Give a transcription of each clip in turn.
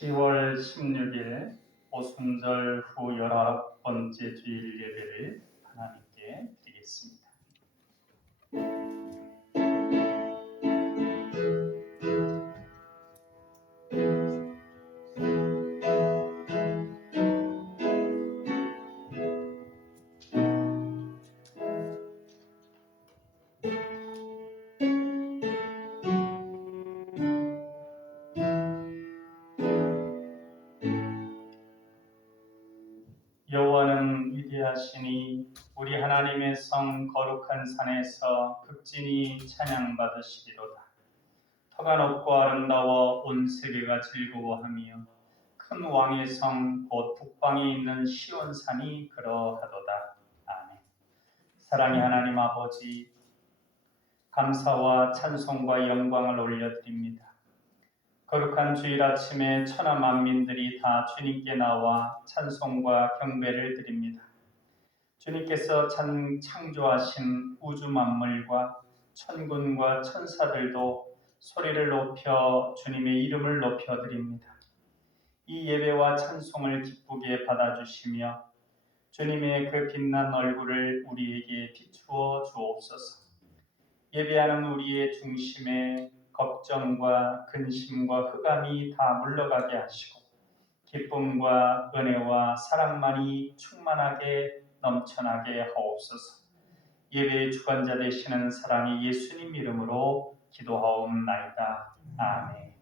10월 16일 오순절 후 19번째 주일 예배를 하나님께 드리겠습니다. 여호와는 위대하시니 우리 하나님의 성 거룩한 산에서 극진히 찬양받으시리로다. 터가 높고 아름다워 온 세계가 즐거워하며 큰 왕의 성 곧 북방에 있는 시온산이 그러하도다. 아멘. 사랑의 하나님 아버지, 감사와 찬송과 영광을 올려드립니다. 거룩한 주일 아침에 천하 만민들이 다 주님께 나와 찬송과 경배를 드립니다. 주님께서 창조하신 우주 만물과 천군과 천사들도 소리를 높여 주님의 이름을 높여드립니다. 이 예배와 찬송을 기쁘게 받아주시며 주님의 그 빛난 얼굴을 우리에게 비추어 주옵소서. 예배하는 우리의 중심에 걱정과 근심과 흑암이 다 물러가게 하시고 기쁨과 은혜와 사랑만이 충만하게 넘쳐나게 하옵소서. 예배의 주관자 되시는 사랑의 예수님 이름으로 기도하옵나이다. 아멘.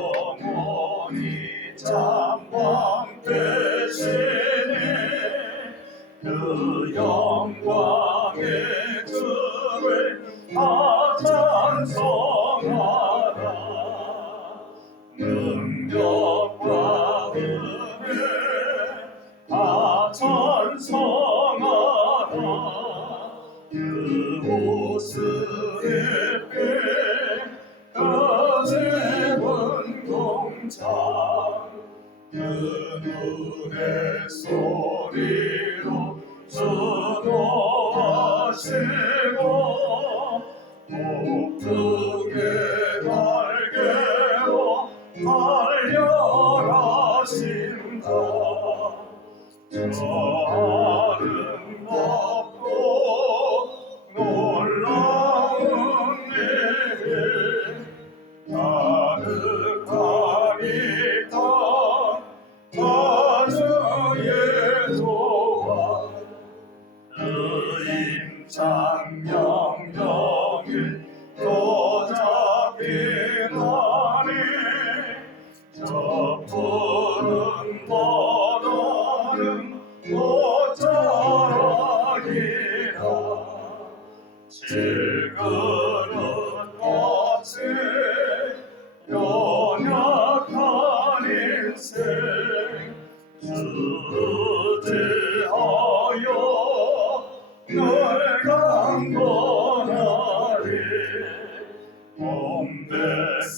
영원히 잠잠 되시네. 그 영광의 주를 다 찬송하라. 능력과 은혜 다 찬송하라. 그 옷을 가재분 동창 그 눈의 소리로 수고하시고 폭풍의 날개로 달려가신다. 저 아름답고 놀라운 일 가득하니까 다주의 도와 의인장 명령일 또 잡히나니 저 푸른 바다는 모자라기라. 질그릇 같이 연약한 인생 주대하여 늘 강건하리. 온 백성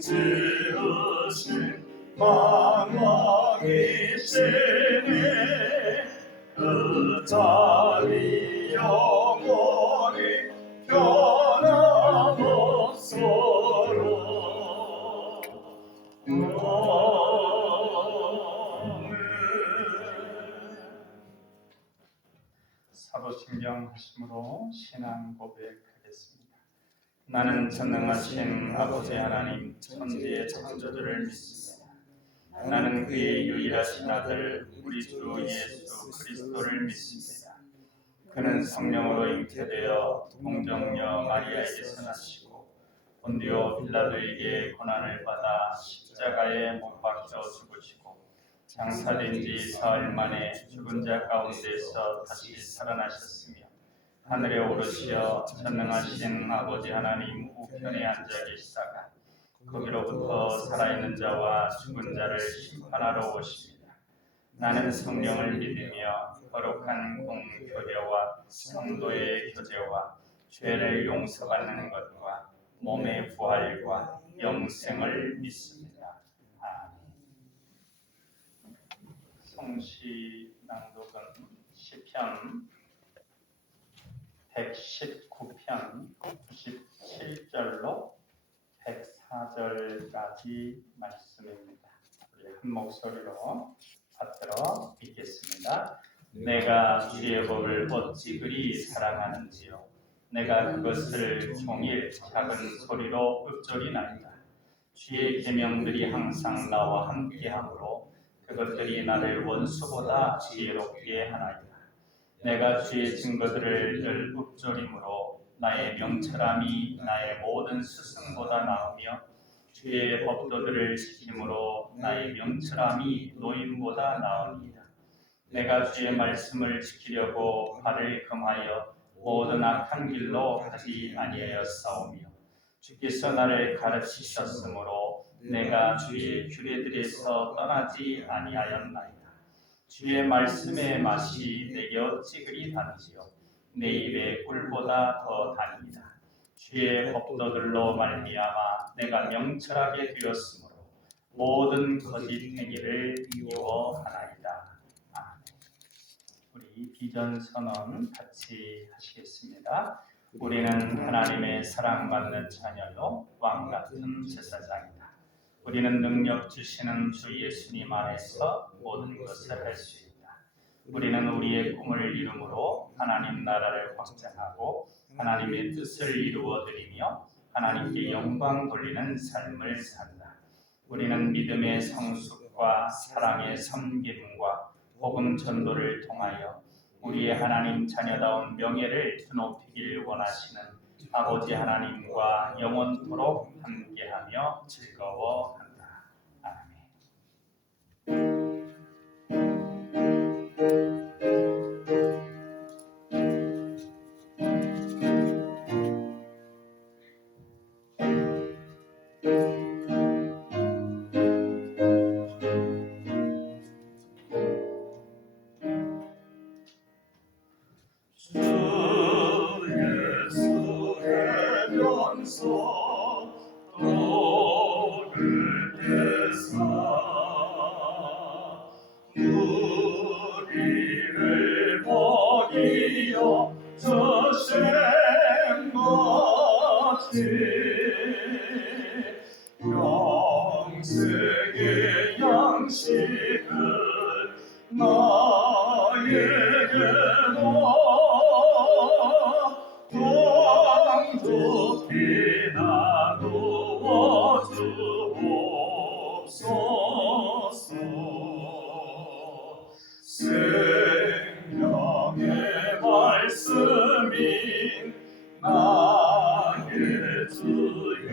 지으신 만왕이시니 그 자리 영원히 변함없소로. 사도신경 하심으로 신앙 고백하겠습니다. 나는 전능하신 아버지 하나님 천지의 창조주를 믿습니다. 나는 그의 유일하신 아들 우리 주 예수 그리스도를 믿습니다. 그는 성령으로 잉태되어 동정녀 마리아에게서 나시고 본디오 빌라도에게 고난을 받아 십자가에 못 박혀 죽으시고 장사된 지 사흘 만에 죽은 자 가운데서 다시 살아나셨으며 하늘에 오르시어 전능하신 아버지 하나님 우편에 앉아 계시다가 거기로부터 살아있는 자와 죽은 자를 심판하러 오십니다. 나는 성령을 믿으며 거룩한 공교회와 성도의 교제와 죄를 용서받는 것과 몸의 부활과 영생을 믿습니다. 아멘. 성시 낭독은 시편 119편 97절로 104절까지 말씀입니다. 우리 한 목소리로 받들어 읽겠습니다. 내가 주의 법을 어찌 그리 사랑하는지요. 내가 그것을 종일 작은 소리로 읊조리나이다. 주의 계명들이 항상 나와 함께하므로 그것들이 나를 원수보다 지혜롭게 하나이다. 내가 주의 증거들을 늘 읊조림으로 나의 명철함이 나의 모든 스승보다 나으며 주의 법도들을 지킴으로 나의 명철함이 노임보다 나으니이다. 내가 주의 말씀을 지키려고 발을 금하여 모든 악한 길로 가지 아니하였사오며 주께서 나를 가르치셨으므로 내가 주의 규례들에서 떠나지 아니하였나이다. 주의 말씀의 맛이 내게 어찌 그리 단지요. 내 입에 꿀보다 더 단이다. 주의 법도들로 말미암아 내가 명철하게 되었으므로 모든 거짓 행위를 미워하나이다. 아멘. 우리 비전 선언 같이 하시겠습니다. 우리는 하나님의 사랑받는 자녀요 왕같은 제사장이다. 우리는 능력 주시는 주 예수님 안에서 모든 것을 할 수 있다. 우리는 우리의 꿈을 이루므로 하나님 나라를 확장하고 하나님의 뜻을 이루어드리며 하나님께 영광 돌리는 삶을 산다. 우리는 믿음의 성숙과 사랑의 섬김과 복음 전도를 통하여 우리의 하나님 자녀다운 명예를 드높이길 원하시는 아버지 하나님과 영원토록 함께하며 즐거워한다. 아멘. 주 예수의 면서 떡을 떼사 우리를 먹이어 주심같이 영생의 양식을 나에게도 동족히 나누어 주옵소서. 생명의 말씀인 나의 주여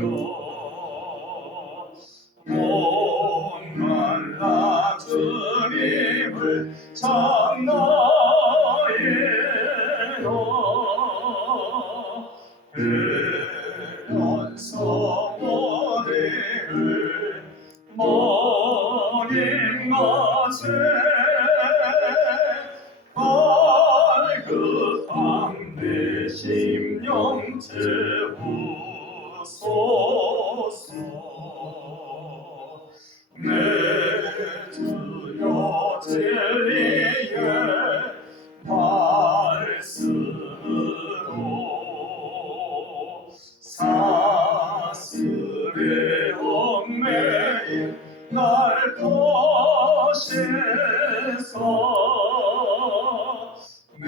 목말라 주님을 찾나이다. 그런 성원을 머님같이 발급한 내 심령 채우소서. 내 주여 진리의 말씀으로 사슬에 얽매인 날 보시소. 내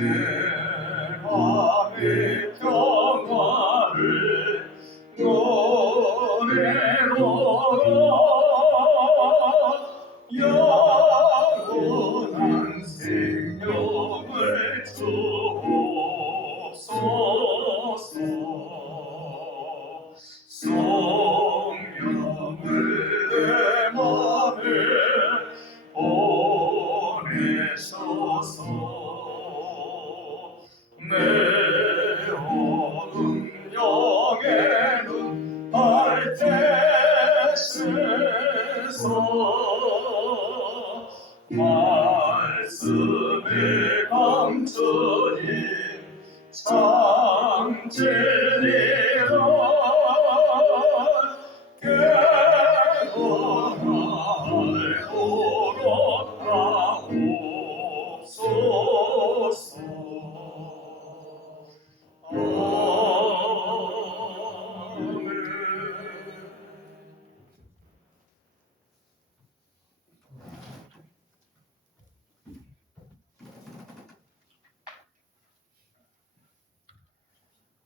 맘의 평화를 노래로 영원한 생명을 주옵소서. 성령을 내 맘에 보내소서. 내 말씀의 강천이 참진리라 개원하도록 하옵소서.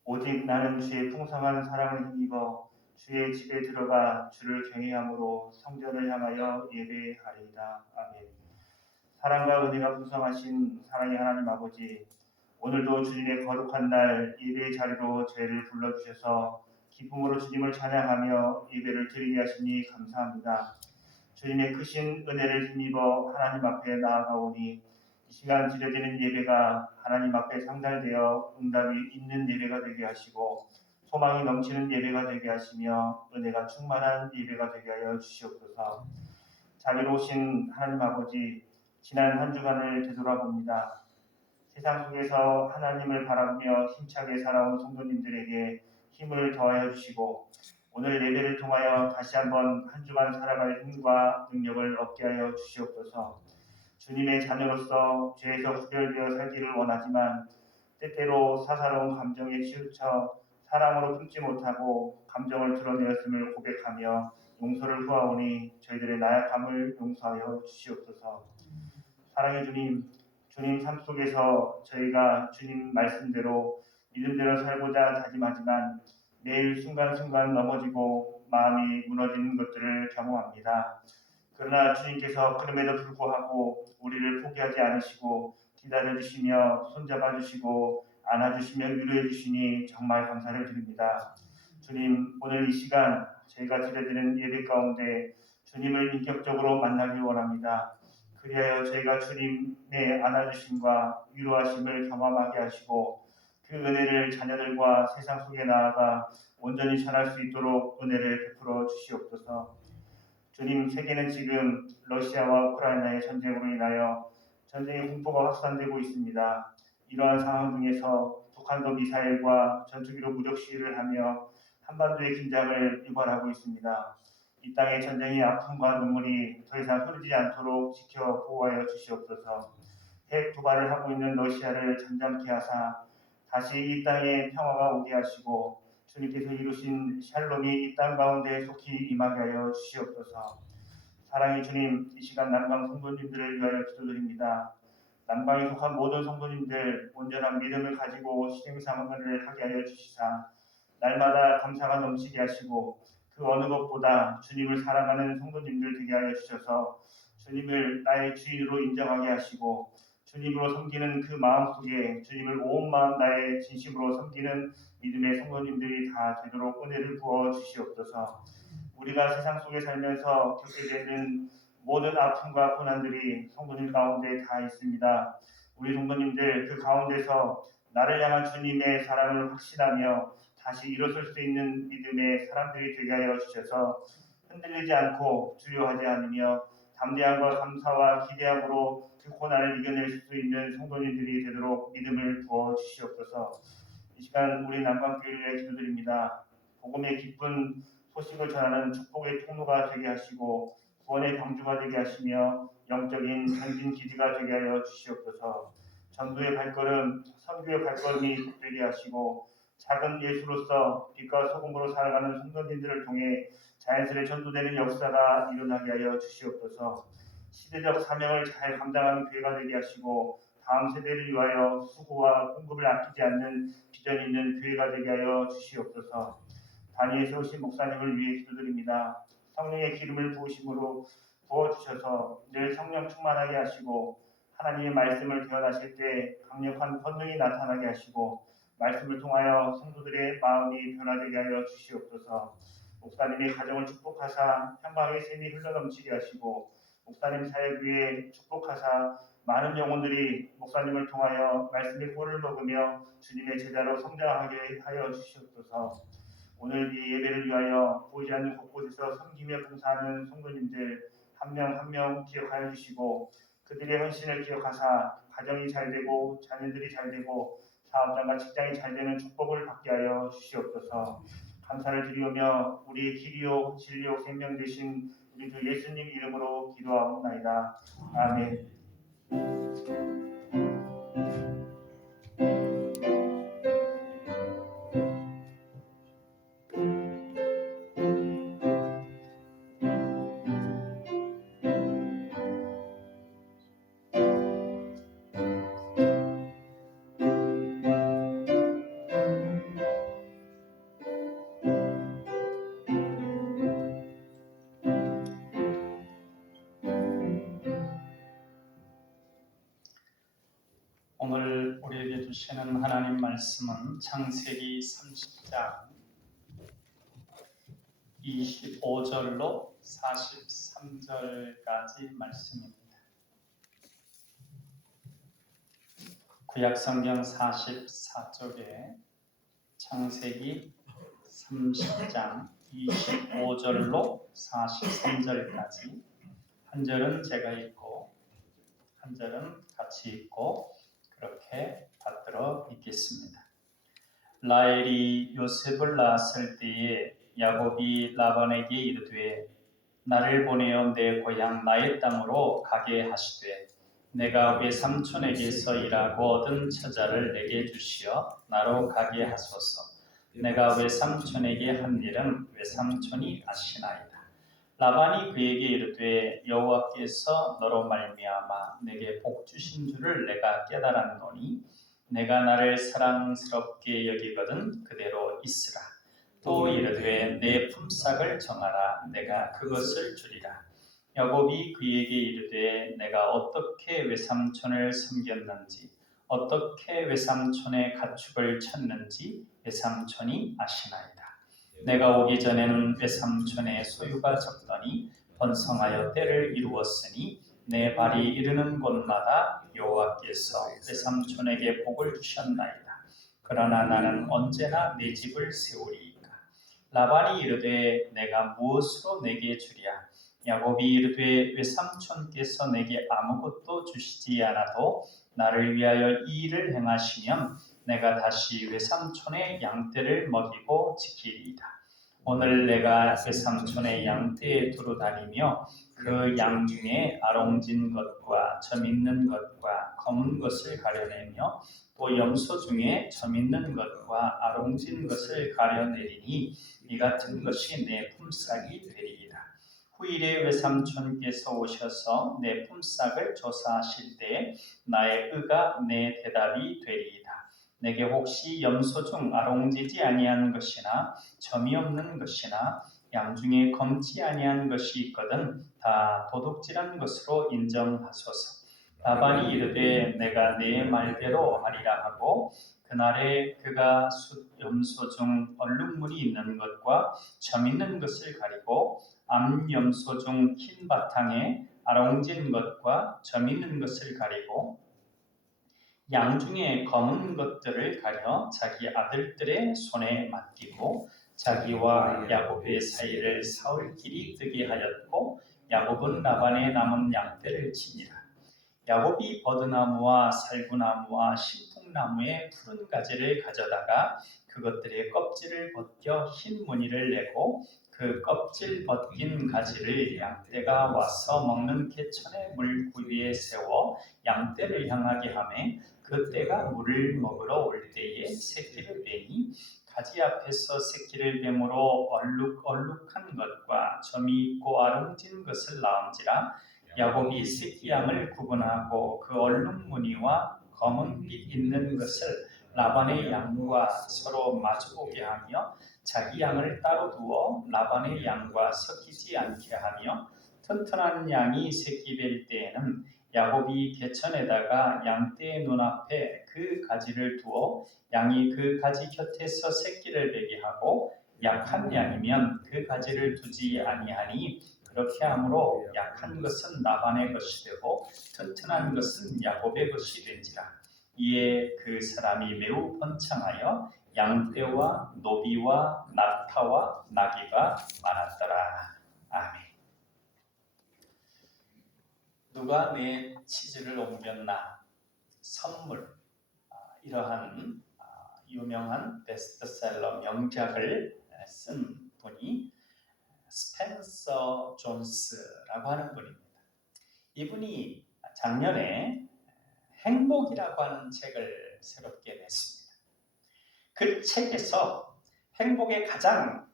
오직 나는 주의 풍성한 사랑을 힘입어 주의 집에 들어가 주를 경외함으로 성전을 향하여 예배하리이다. 아멘. 사랑과 은혜가 풍성하신 사랑의 하나님 아버지, 오늘도 주님의 거룩한 날 예배의 자리로 저희를 불러주셔서 기쁨으로 주님을 찬양하며 예배를 드리게 하시니 감사합니다. 주님의 크신 은혜를 힘입어 하나님 앞에 나아가오니 이 시간 드려지는 예배가 하나님 앞에 상달되어 응답이 있는 예배가 되게 하시고 소망이 넘치는 예배가 되게 하시며 은혜가 충만한 예배가 되게 하여 주시옵소서. 자비로우신 하나님 아버지, 지난 한 주간을 되돌아봅니다. 세상 속에서 하나님을 바라보며 힘차게 살아온 성도님들에게 힘을 더하여 주시고 오늘 예배를 통하여 다시 한번 한 주간 살아갈 힘과 능력을 얻게 하여 주시옵소서. 주님의 자녀로서 죄에서 구별되어 살기를 원하지만 때때로 사사로운 감정에 치우쳐 사랑으로 품지 못하고 감정을 드러내었음을 고백하며 용서를 구하오니 저희들의 나약함을 용서하여 주시옵소서. 사랑의 주님, 주님 삶 속에서 저희가 주님 말씀대로 믿음대로 살고자 다짐하지만 매일 순간순간 넘어지고 마음이 무너지는 것들을 경험합니다. 그러나 주님께서 그럼에도 불구하고 우리를 포기하지 않으시고 기다려주시며 손잡아주시고 안아주시며 위로해주시니 정말 감사를 드립니다. 주님, 오늘 이 시간 저희가 드려지는 예배 가운데 주님을 인격적으로 만나길 원합니다. 그리하여 저희가 주님의 안아주심과 위로하심을 경험하게 하시고 그 은혜를 자녀들과 세상 속에 나아가 온전히 전할 수 있도록 은혜를 베풀어 주시옵소서. 주님, 세계는 지금 러시아와 우크라이나의 전쟁으로 인하여 전쟁의 공포가 확산되고 있습니다. 이러한 상황 중에서 북한도 미사일과 전투기로 무력 시위를 하며 한반도의 긴장을 유발하고 있습니다. 이 땅의 전쟁의 아픔과 눈물이 더 이상 흐르지 않도록 지켜 보호하여 주시옵소서. 핵 도발을 하고 있는 러시아를 잠잠케 하사 다시 이 땅에 평화가 오게 하시고 주님께서 이루신 샬롬이 이 땅 가운데 속히 임하게 하여 주시옵소서. 사랑의 주님, 이 시간 남방 성도님들을 위하여 기도드립니다. 남방에 속한 모든 성도님들 온전한 믿음을 가지고 신앙생활을 하게 하여 주시사 날마다 감사가 넘치게 하시고 그 어느 것보다 주님을 사랑하는 성도님들 되게 하여 주셔서 주님을 나의 주인으로 인정하게 하시고 주님으로 섬기는 그 마음 속에 주님을 온 마음 나의 진심으로 섬기는 믿음의 성도님들이 다 되도록 은혜를 부어 주시옵소서. 우리가 세상 속에 살면서 겪게 되는 모든 아픔과 고난들이 성도님 가운데 다 있습니다. 우리 성도님들 그 가운데서 나를 향한 주님의 사랑을 확신하며 다시 일어설 수 있는 믿음의 사람들이 되게 하여 주셔서 흔들리지 않고 두려워하지 않으며 담대함과 감사와 기대함으로 그 고난을 이겨낼 수 있는 성도님들이 되도록 믿음을 부어 주시옵소서. 이 시간 우리 남방교회를 위해 기도드립니다. 복음의 기쁜 소식을 전하는 축복의 통로가 되게 하시고 구원의 방주가 되게 하시며 영적인 전진 기지가 되게 하여 주시옵소서. 전도의 발걸음, 선교의 발걸음이 되게 하시고 작은 예수로서 빛과 소금으로 살아가는 성도님들을 통해 자연스레 전도되는 역사가 일어나게 하여 주시옵소서. 시대적 사명을 잘 감당하는 교회가 되게 하시고 다음 세대를 위하여 수고와 공급을 아끼지 않는 비전 있는 교회가 되게 하여 주시옵소서. 단위에 세우신 목사님을 위해 기도드립니다. 성령의 기름을 부으심으로 부어주셔서 늘 성령 충만하게 하시고 하나님의 말씀을 대언하실 때 강력한 권능이 나타나게 하시고 말씀을 통하여 성도들의 마음이 변화되게 하여 주시옵소서. 목사님의 가정을 축복하사 평강의 샘이 흘러넘치게 하시고 목사님 사역 위에 축복하사 많은 영혼들이 목사님을 통하여 말씀의 꿀을 먹으며 주님의 제자로 성장하게 하여 주시옵소서. 오늘 이 예배를 위하여 보이지 않는 곳곳에서 섬기며 봉사하는 성도님들 한 명 한 명 기억하여 주시고 그들의 헌신을 기억하사 가정이 잘 되고 자녀들이 잘 되고 사업장과 직장이 잘 되는 축복을 받게 하여 주시옵소서. 감사를 드리오며 우리의 길이요 진리요 생명 되신 우리 주 예수님 이름으로 기도하옵나이다. 아멘. 오늘 우리에게 주시는 하나님 말씀은 창세기 30장 25절로 43절까지 말씀입니다. 구약성경 44쪽에 창세기 30장 25절로 43절까지 한 절은 제가 읽고 한 절은 같이 읽고 그렇게 받들어 읽겠습니다. 라헬이 요셉을 낳았을 때에 야곱이 라반에게 이르되 나를 보내어 내 고향 나의 땅으로 가게 하시되 내가 외삼촌에게서 일하고 얻은 처자를 내게 주시어 나로 가게 하소서. 내가 외삼촌에게 한 일은 외삼촌이 아시나이다. 라반이 그에게 이르되 여호와께서 너로 말미암아 내게 복 주신 줄을 내가 깨달았노니 내가 나를 사랑스럽게 여기거든 그대로 있으라. 또 이르되 내 품삯을 정하라. 내가 그것을 주리라. 야곱이 그에게 이르되 내가 어떻게 외삼촌을 섬겼는지 어떻게 외삼촌의 가축을 쳤는지 외삼촌이 아시나이다. 내가 오기 전에는 외삼촌의 소유가 적더니 번성하여 때를 이루었으니 내 발이 이르는 곳마다 여호와께서 외삼촌에게 복을 주셨나이다. 그러나 나는 언제나 내 집을 세우리이까. 라반이 이르되 내가 무엇으로 내게 주랴. 야곱이 이르되 외삼촌께서 내게 아무것도 주시지 않아도 나를 위하여 이 일을 행하시면 내가 다시 외삼촌의 양떼를 먹이고 지키리이다. 오늘 내가 외삼촌의 양떼에 두루 다니며 그 양 중에 아롱진 것과 점 있는 것과 검은 것을 가려내며 또 염소 중에 점 있는 것과 아롱진 것을 가려내리니 이 같은 것이 내 품삯이 되리이다. 후일에 외삼촌께서 오셔서 내 품삯을 조사하실 때 나의 의가 내 대답이 되리이다. 내게 혹시 염소 중 아롱지지 아니한 것이나 점이 없는 것이나 양 중에 검지 아니한 것이 있거든 다 도둑질한 것으로 인정하소서. 라반이 이르되 내가 네 말대로 하리라 하고 그날에 그가 염소 중 얼룩무늬 있는 것과 점 있는 것을 가리고 암염소 중 흰 바탕에 아롱진 것과 점 있는 것을 가리고 양 중에 검은 것들을 가려 자기 아들들의 손에 맡기고 자기와 야곱의 사이를 사흘 길이 뜨게 하였고 야곱은 라반의 남은 양떼를 치니라. 야곱이 버드나무와 살구나무와 신풍나무의 푸른 가지를 가져다가 그것들의 껍질을 벗겨 흰 무늬를 내고 그 껍질 벗긴 가지를 양떼가 와서 먹는 개천의 물구위에 세워 양떼를 향하게 하매 그 떼가 물을 먹으러 올 때에 새끼를 빼니 가지 앞에서 새끼를 뱀으로 얼룩얼룩한 것과 점이 있고 아름진 것을 낳은지라. 야곱이 새끼 양을 구분하고 그 얼룩무늬와 검은 빛 있는 것을 라반의 양과 서로 마주보게 하며 자기 양을 따로 두어 라반의 양과 섞이지 않게 하며 튼튼한 양이 새끼 뵐 때에는 야곱이 개천에다가 양떼의 눈앞에 그 가지를 두어 양이 그 가지 곁에서 새끼를 베게 하고 약한 양이면 그 가지를 두지 아니하니 그렇게 함으로 약한 것은 라반의 것이 되고 튼튼한 것은 야곱의 것이 된지라. 이에 그 사람이 매우 번창하여 양떼와 노비와 낙타와 나귀가 많았더라. 아멘. 누가 내 치즈를 옮겼나? 선물. 이러한 유명한 베스트셀러 명작을 쓴 분이 스펜서 존스라고 하는 분입니다. 이분이 작년에 행복이라고 하는 책을 새롭게 냈습니다. 그 책에서 행복의 가장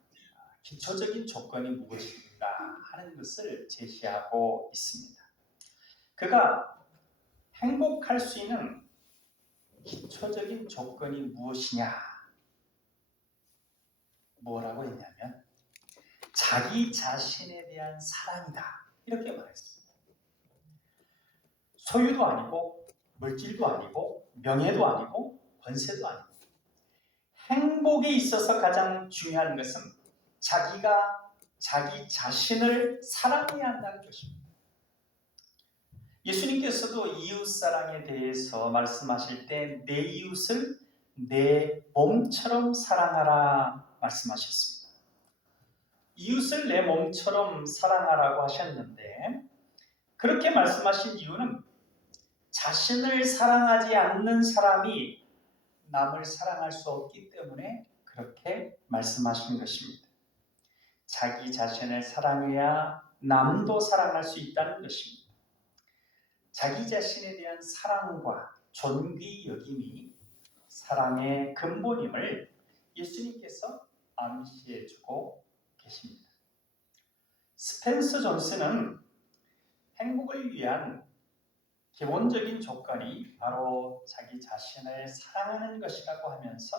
기초적인 조건이 무엇인가 하는 것을 제시하고 있습니다. 그가 행복할 수 있는 기초적인 조건이 무엇이냐? 뭐라고 했냐면 자기 자신에 대한 사랑이다. 이렇게 말했습니다. 소유도 아니고 물질도 아니고 명예도 아니고 권세도 아니고 행복에 있어서 가장 중요한 것은 자기가 자기 자신을 사랑해야 한다는 것입니다. 예수님께서도 이웃사랑에 대해서 말씀하실 때 내 이웃을 내 몸처럼 사랑하라 말씀하셨습니다. 이웃을 내 몸처럼 사랑하라고 하셨는데 그렇게 말씀하신 이유는 자신을 사랑하지 않는 사람이 남을 사랑할 수 없기 때문에 그렇게 말씀하신 것입니다. 자기 자신을 사랑해야 남도 사랑할 수 있다는 것입니다. 자기 자신에 대한 사랑과 존귀 여김이 사랑의 근본임을 예수님께서 암시해주고 계십니다. 스펜서 존스는 행복을 위한 기본적인 조건이 바로 자기 자신을 사랑하는 것이라고 하면서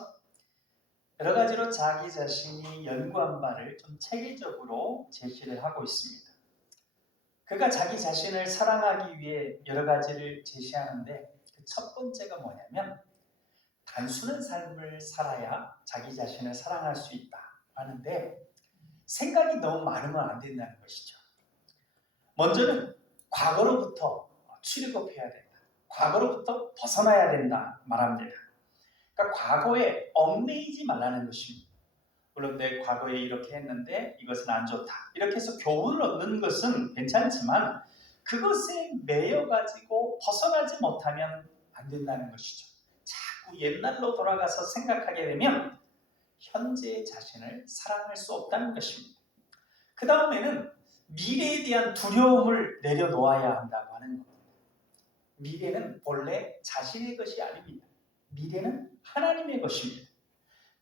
여러 가지로 자기 자신이 연구한 바를 좀 체계적으로 제시를 하고 있습니다. 그가 자기 자신을 사랑하기 위해 여러 가지를 제시하는데 그 첫 번째가 뭐냐면 단순한 삶을 살아야 자기 자신을 사랑할 수 있다 하는데 생각이 너무 많으면 안 된다는 것이죠. 먼저는 과거로부터 출애굽해야 된다. 과거로부터 벗어나야 된다 말합니다. 그러니까 과거에 얽매이지 말라는 것입니다. 물론 내 과거에 이렇게 했는데 이것은 안 좋다. 이렇게 해서 교훈을 얻는 것은 괜찮지만 그것에 매여가지고 벗어나지 못하면 안 된다는 것이죠. 자꾸 옛날로 돌아가서 생각하게 되면 현재의 자신을 사랑할 수 없다는 것입니다. 그 다음에는 미래에 대한 두려움을 내려놓아야 한다고 하는 겁니다. 미래는 본래 자신의 것이 아닙니다. 미래는 하나님의 것입니다.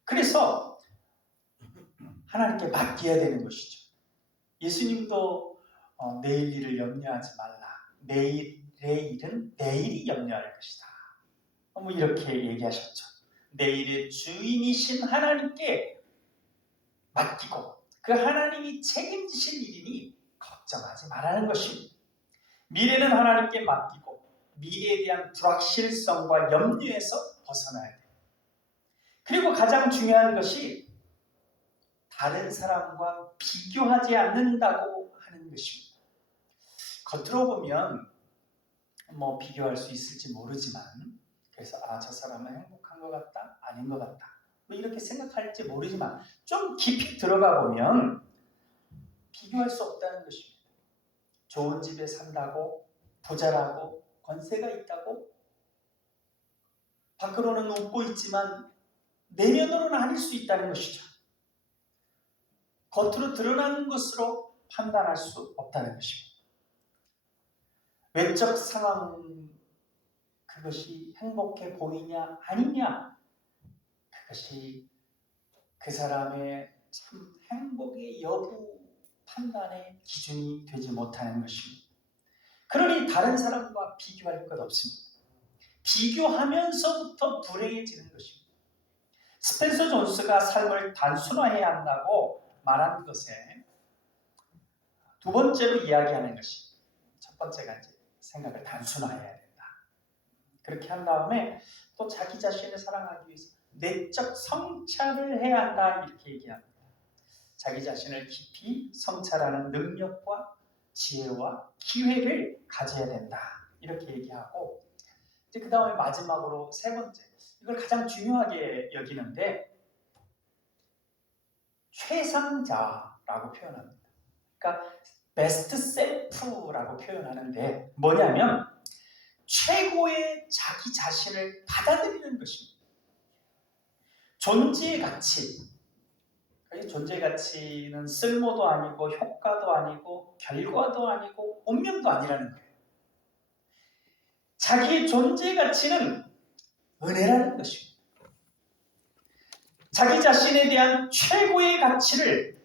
그래서 하나님께 맡겨야 되는 것이죠. 예수님도 내일 일을 염려하지 말라. 내일의 일은 내일이 염려할 것이다. 이렇게 얘기하셨죠. 내일의 주인이신 하나님께 맡기고 그 하나님이 책임지실 일이니 걱정하지 말라는 것입니다. 미래는 하나님께 맡기고 미래에 대한 불확실성과 염려에서 벗어나야 돼요. 그리고 가장 중요한 것이 다른 사람과 비교하지 않는다고 하는 것입니다. 겉으로 보면 비교할 수 있을지 모르지만 그래서 저 사람은 행복한 것 같다, 아닌 것 같다 이렇게 생각할지 모르지만 좀 깊이 들어가 보면 비교할 수 없다는 것입니다. 좋은 집에 산다고 부자라고 권세가 있다고 밖으로는 웃고 있지만 내면으로는 아닐 수 있다는 것이죠. 겉으로 드러나는 것으로 판단할 수 없다는 것입니다. 외적 상황 그것이 행복해 보이냐 아니냐 그것이 그 사람의 참 행복의 여부 판단의 기준이 되지 못하는 것입니다. 그러니 다른 사람과 비교할 것 없습니다. 비교하면서부터 불행해지는 것입니다. 스펜서 존스가 삶을 단순화해야 한다고 말한 것에 두 번째로 이야기하는 것이 첫 번째가 이제 생각을 단순화해야 된다. 그렇게 한 다음에 또 자기 자신을 사랑하기 위해서 내적 성찰을 해야 한다 이렇게 얘기합니다. 자기 자신을 깊이 성찰하는 능력과 지혜와 기회를 가져야 된다 이렇게 얘기하고 이제 그 다음에 마지막으로 세 번째, 이걸 가장 중요하게 여기는데 최상자라고 표현합니다. 그러니까 베스트 셀프라고 표현하는데 뭐냐면 최고의 자기 자신을 받아들이는 것입니다. 존재의 가치, 이 존재의 가치는 쓸모도 아니고 효과도 아니고 결과도 아니고 운명도 아니라는 거예요. 자기의 존재의 가치는 은혜라는 것입니다. 자기 자신에 대한 최고의 가치를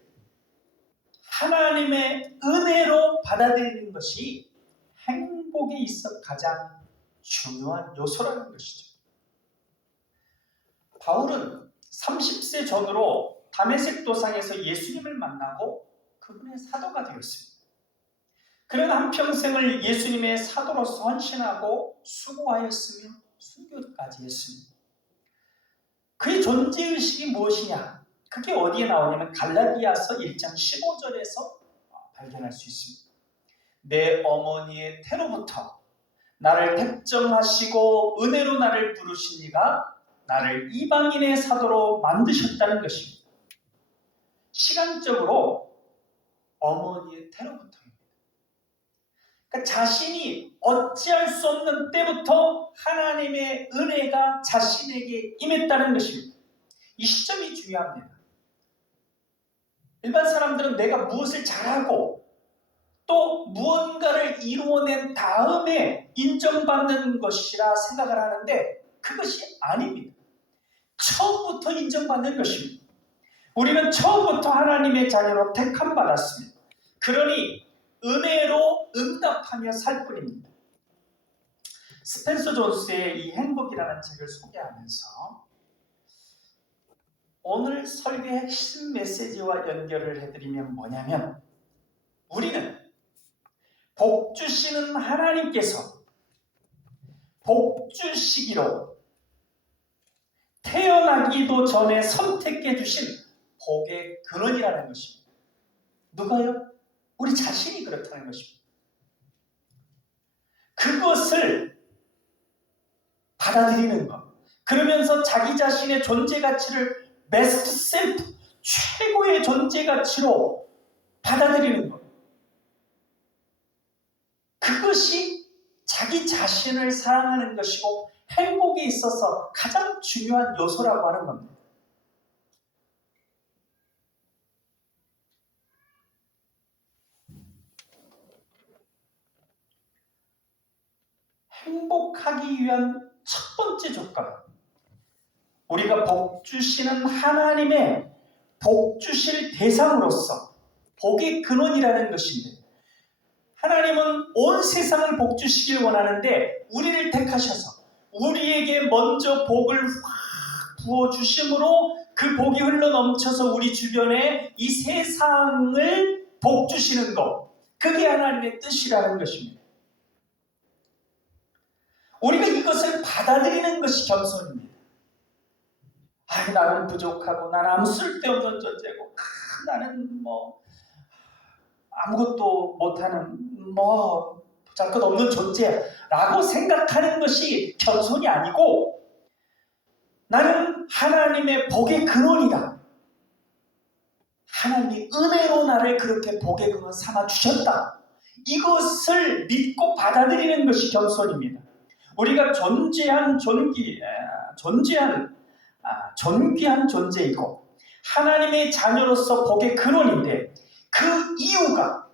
하나님의 은혜로 받아들이는 것이 행복에 있어 가장 중요한 요소라는 것이죠. 바울은 30세 전으로 다메섹 도상에서 예수님을 만나고 그분의 사도가 되었습니다. 그는 한평생을 예수님의 사도로서 헌신하고 수고하였으며 순교까지 했습니다. 그의 존재의식이 무엇이냐? 그게 어디에 나오냐면 갈라디아서 1장 15절에서 발견할 수 있습니다. 내 어머니의 태로부터 나를 택정하시고 은혜로 나를 부르신 이가 나를 이방인의 사도로 만드셨다는 것입니다. 시간적으로 어머니의 태로부터입니다. 그러니까 자신이 어찌할 수 없는 때부터 하나님의 은혜가 자신에게 임했다는 것입니다. 이 시점이 중요합니다. 일반 사람들은 내가 무엇을 잘하고 또 무언가를 이루어낸 다음에 인정받는 것이라 생각을 하는데 그것이 아닙니다. 처음부터 인정받는 것입니다. 우리는 처음부터 하나님의 자녀로 택함받았습니다. 그러니 은혜로 응답하며 살 뿐입니다. 스펜서 존스의 이 행복이라는 책을 소개하면서 오늘 설교의 핵심 메시지와 연결을 해드리면 뭐냐면 우리는 복 주시는 하나님께서 복 주시기로 태어나기도 전에 선택해 주신 복의 근원이라는 것입니다. 누가요? 우리 자신이 그렇다는 것입니다. 그것을 받아들이는 것. 그러면서 자기 자신의 존재 가치를 베스트 셀프, 최고의 존재 가치로 받아들이는 것. 그것이 자기 자신을 사랑하는 것이고 행복에 있어서 가장 중요한 요소라고 하는 겁니다. 행복하기 위한 첫 번째 조건, 우리가 복 주시는 하나님의 복 주실 대상으로서 복의 근원이라는 것인데 하나님은 온 세상을 복 주시길 원하는데 우리를 택하셔서 우리에게 먼저 복을 확 부어주심으로 그 복이 흘러넘쳐서 우리 주변에 이 세상을 복 주시는 것, 그게 하나님의 뜻이라는 것입니다. 우리가 이것을 받아들이는 것이 겸손입니다. 나는 부족하고 나는 아무 쓸데없는 존재고 나는 아무것도 못하는 보잘것없는 존재라고 생각하는 것이 겸손이 아니고 나는 하나님의 복의 근원이다. 하나님이 은혜로 나를 그렇게 복의 근원 삼아 주셨다. 이것을 믿고 받아들이는 것이 겸손입니다. 우리가 존귀한 존재이고 하나님의 자녀로서 복의 근원인데 그 이유가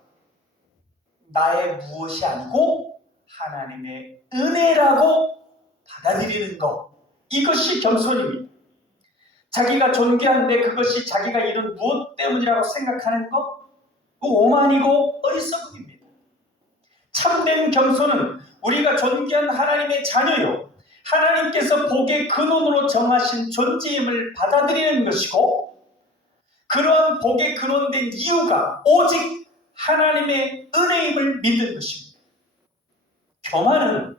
나의 무엇이 아니고 하나님의 은혜라고 받아들이는 것, 이것이 겸손입니다. 자기가 존귀한데 그것이 자기가 이룬 무엇 때문이라고 생각하는 것, 그 오만이고 어리석음입니다. 참된 겸손은 우리가 존귀한 하나님의 자녀요, 하나님께서 복의 근원으로 정하신 존재임을 받아들이는 것이고 그런 복의 근원된 이유가 오직 하나님의 은혜임을 믿는 것입니다. 교만은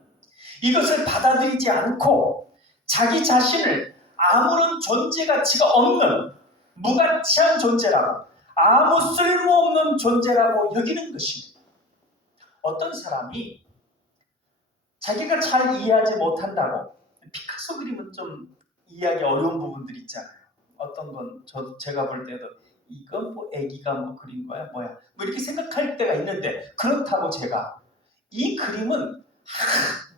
이것을 받아들이지 않고 자기 자신을 아무런 존재 가치가 없는 무가치한 존재라고, 아무 쓸모없는 존재라고 여기는 것입니다. 어떤 사람이 자기가 잘 이해하지 못한다고. 피카소 그림은 좀 이해하기 어려운 부분들이 있잖아요. 어떤 건 제가 볼 때도 이건 뭐 애기가 뭐 그린 거야 뭐야 뭐 이렇게 생각할 때가 있는데, 그렇다고 제가 이 그림은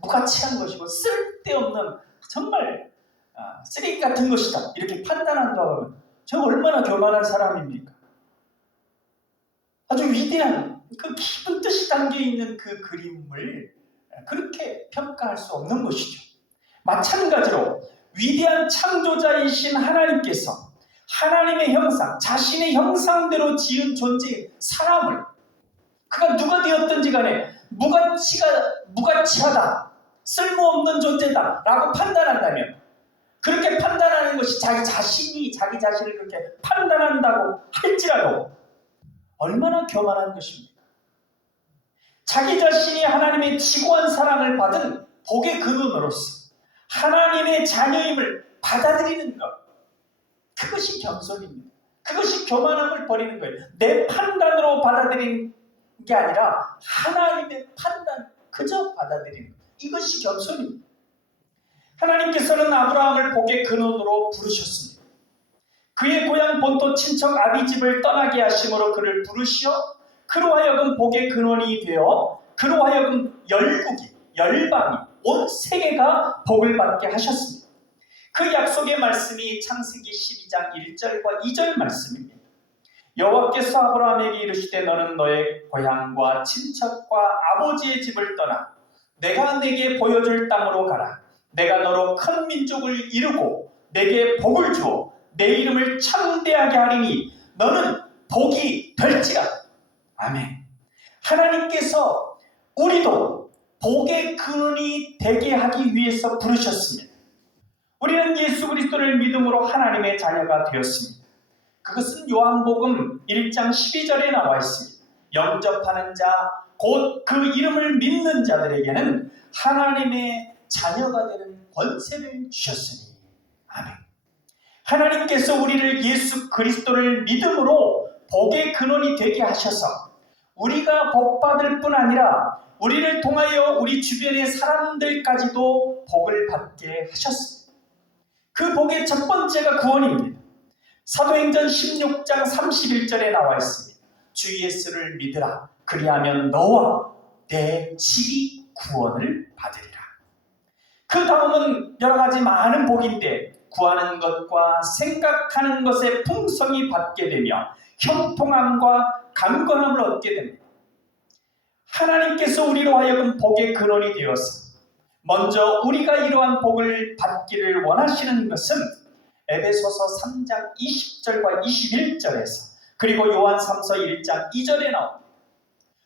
무가치한 것이고 쓸데없는 정말 쓰레기 같은 것이다 이렇게 판단한다고 하면 제가 얼마나 교만한 사람입니까? 아주 위대한 그 깊은 뜻이 담겨있는 그 그림을 그렇게 평가할 수 없는 것이죠. 마찬가지로 위대한 창조자이신 하나님께서 하나님의 형상, 자신의 형상대로 지은 존재인 사람을, 그가 누가 되었든지 간에 무가치하다, 쓸모없는 존재다 라고 판단한다면, 그렇게 판단하는 것이 자기 자신을 그렇게 판단한다고 할지라도 얼마나 교만한 것입니까? 자기 자신이 하나님의 지고한 사랑을 받은 복의 근원으로서 하나님의 자녀임을 받아들이는 것, 그것이 겸손입니다. 그것이 교만함을 버리는 거예요. 내 판단으로 받아들이는 게 아니라 하나님의 판단, 그저 받아들이는 것, 이것이 겸손입니다. 하나님께서는 아브라함을 복의 근원으로 부르셨습니다. 그의 고향 본토 친척 아비집을 떠나게 하심으로 그를 부르시어 그로 하여금 복의 근원이 되어 그로 하여금 열방이 온 세계가 복을 받게 하셨습니다. 그 약속의 말씀이 창세기 12장 1절과 2절 말씀입니다. 여호와께서 아브라함에게 이르시되 너는 너의 고향과 친척과 아버지의 집을 떠나 내가 내게 보여줄 땅으로 가라. 내가 너로 큰 민족을 이루고 내게 복을 주어 내 이름을 창대하게 하리니 너는 복이 될지라. 아멘. 하나님께서 우리도 복의 근원이 되게 하기 위해서 부르셨습니다. 우리는 예수 그리스도를 믿음으로 하나님의 자녀가 되었습니다. 그것은 요한복음 1장 12절에 나와 있습니다. 영접하는 자, 곧 그 이름을 믿는 자들에게는 하나님의 자녀가 되는 권세를 주셨으니. 아멘. 하나님께서 우리를 예수 그리스도를 믿음으로 복의 근원이 되게 하셔서 우리가 복받을 뿐 아니라 우리를 통하여 우리 주변의 사람들까지도 복을 받게 하셨습니다. 그 복의 첫 번째가 구원입니다. 사도행전 16장 31절에 나와 있습니다. 주 예수를 믿으라. 그리하면 너와 내 집이 구원을 받으리라. 그 다음은 여러 가지 많은 복인데, 구하는 것과 생각하는 것에 풍성히 받게 되며 형통함과 강건함을 얻게 됩니다. 하나님께서 우리로 하여금 복의 근원이 되어서 먼저 우리가 이러한 복을 받기를 원하시는 것은 에베소서 3장 20절과 21절에서 그리고 요한 3서 1장 2절에 나옵니다.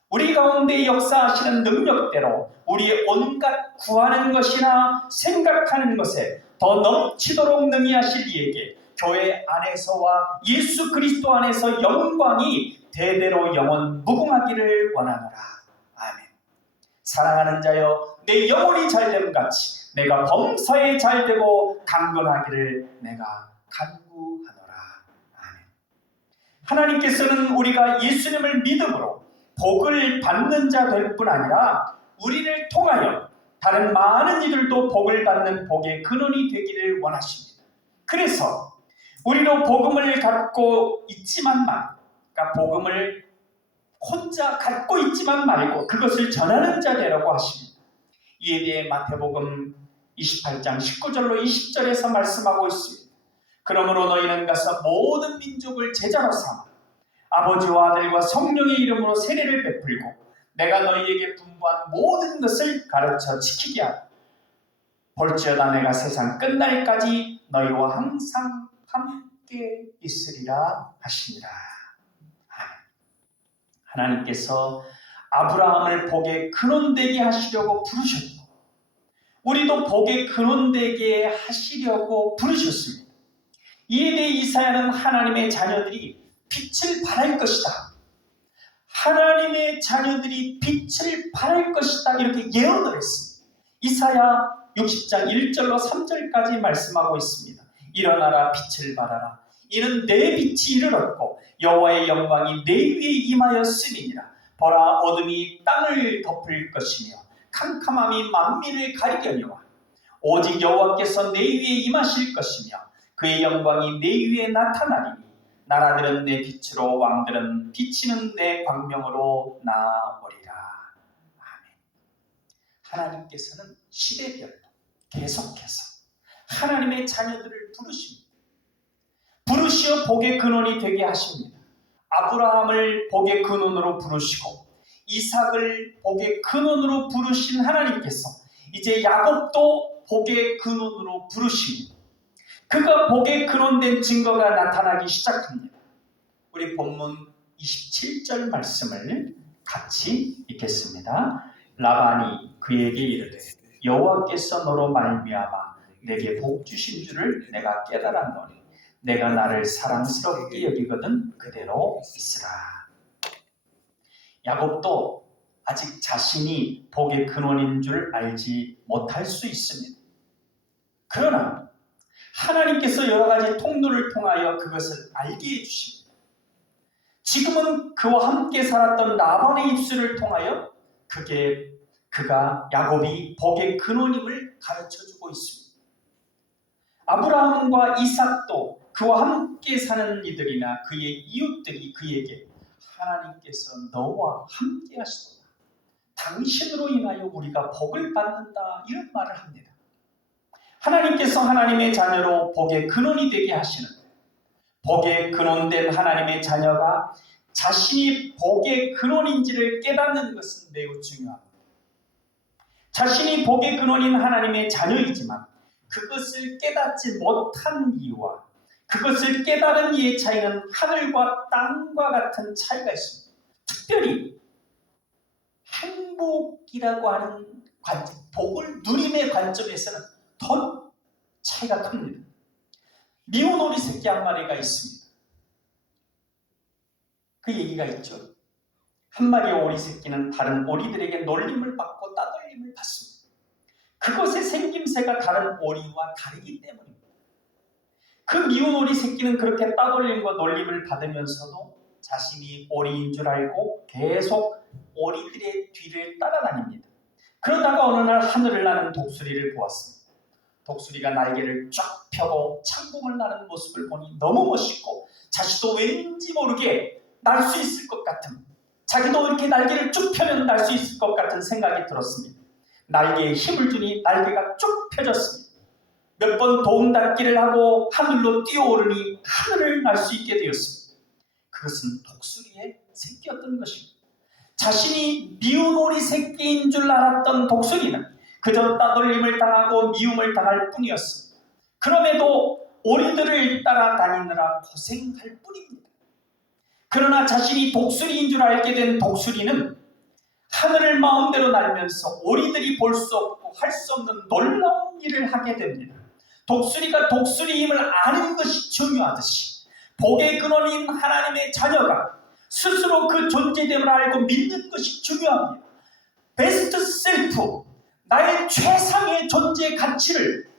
우리 가운데 역사하시는 능력대로 우리의 온갖 구하는 것이나 생각하는 것에 더 넘치도록 능히 하실 이에게 교회 안에서와 예수 그리스도 안에서 영광이 대대로 영원 무궁하기를 원하노라. 아멘. 사랑하는 자여, 내 영혼이 잘됨 같이 내가 범사에 잘되고 강건하기를 내가 간구하노라. 아멘. 하나님께서는 우리가 예수님을 믿음으로 복을 받는 자 될 뿐 아니라 우리를 통하여 다른 많은 이들도 복을 받는 복의 근원이 되기를 원하십니다. 그래서 우리로 복음을 갖고 있지만 그러니까 복음을 혼자 갖고 있지만 말고 그것을 전하는 자 되라고 하십니다. 이에 대해 마태복음 28장 19절로 20절에서 말씀하고 있습니다. 그러므로 너희는 가서 모든 민족을 제자로 삼아 아버지와 아들과 성령의 이름으로 세례를 베풀고 내가 너희에게 분부한 모든 것을 가르쳐 지키게 하라. 볼지어다 내가 세상 끝날까지 너희와 항상 함께 있으리라 하시니라. 하나님께서 아브라함을 복의 근원되게 하시려고 부르셨고 우리도 복의 근원되게 하시려고 부르셨습니다. 이에 대해 이사야는 하나님의 자녀들이 빛을 발할 것이다. 하나님의 자녀들이 빛을 발할 것이다. 이렇게 예언을 했습니다. 이사야 60장 1절로 3절까지 말씀하고 있습니다. 일어나라 빛을 발하라. 이는 내 빛이 이르렀고 여호와의 영광이 내 위에 임하였음이니라. 보라 어둠이 땅을 덮을 것이며 캄캄함이 만민을 가리려니와 오직 여호와께서 내 위에 임하실 것이며 그의 영광이 내 위에 나타나리니 나라들은 내 빛으로 왕들은 비치는 내 광명으로 나아오리라. 아멘. 하나님께서는 시대별로 계속해서 하나님의 자녀들을 부르시어 복의 근원이 되게 하십니다. 아브라함을 복의 근원으로 부르시고 이삭을 복의 근원으로 부르신 하나님께서 이제 야곱도 복의 근원으로 부르십니다. 그가 복의 근원된 증거가 나타나기 시작합니다. 우리 본문 27절 말씀을 같이 읽겠습니다. 라반이 그에게 이르되 여호와께서 너로 말미암아 내게 복 주신 줄을 내가 깨달았노니 내가 나를 사랑스럽게 여기거든 그대로 있으라. 야곱도 아직 자신이 복의 근원인 줄 알지 못할 수 있습니다. 그러나 하나님께서 여러 가지 통로를 통하여 그것을 알게 해주십니다. 지금은 그와 함께 살았던 라반의 입술을 통하여 그가 야곱이 복의 근원임을 가르쳐주고 있습니다. 아브라함과 이삭도 그와 함께 사는 이들이나 그의 이웃들이 그에게 하나님께서 너와 함께 하시도다. 당신으로 인하여 우리가 복을 받는다. 이런 말을 합니다. 하나님께서 하나님의 자녀로 복의 근원이 되게 하시는데 복의 근원된 하나님의 자녀가 자신이 복의 근원인지를 깨닫는 것은 매우 중요합니다. 자신이 복의 근원인 하나님의 자녀이지만 그것을 깨닫지 못한 이유와 그것을 깨달은 이의 차이는 하늘과 땅과 같은 차이가 있습니다. 특별히 행복이라고 하는 관점, 복을 누림의 관점에서는 더 차이가 큽니다. 미운 오리 새끼 한 마리가 있습니다. 그 얘기가 있죠. 한 마리의 오리 새끼는 다른 오리들에게 놀림을 받고 따돌림을 받습니다. 그것의 생김새가 다른 오리와 다르기 때문입니다. 그 미운 오리 새끼는 그렇게 따돌림과 놀림을 받으면서도 자신이 오리인 줄 알고 계속 오리들의 뒤를 따라다닙니다. 그러다가 어느 날 하늘을 나는 독수리를 보았습니다. 독수리가 날개를 쫙 펴고 창공을 나는 모습을 보니 너무 멋있고 자신도 왠지 모르게 날 수 있을 것 같은, 자기도 이렇게 날개를 쭉 펴면 날 수 있을 것 같은 생각이 들었습니다. 날개에 힘을 주니 날개가 쭉 펴졌습니다. 몇 번 도움닫기를 하고 하늘로 뛰어오르니 하늘을 날 수 있게 되었습니다. 그것은 독수리의 새끼였던 것입니다. 자신이 미운 오리 새끼인 줄 알았던 독수리는 그저 따돌림을 당하고 미움을 당할 뿐이었습니다. 그럼에도 오리들을 따라다니느라 고생할 뿐입니다. 그러나 자신이 독수리인 줄 알게 된 독수리는 하늘을 마음대로 날면서 오리들이 볼 수 없고 할 수 없는 놀라운 일을 하게 됩니다. 독수리가 독수리임을 아는 것이 중요하듯이 복의 근원인 하나님의 자녀가 스스로 그 존재됨을 알고 믿는 것이 중요합니다. 베스트 셀프, 나의 최상의 존재 가치를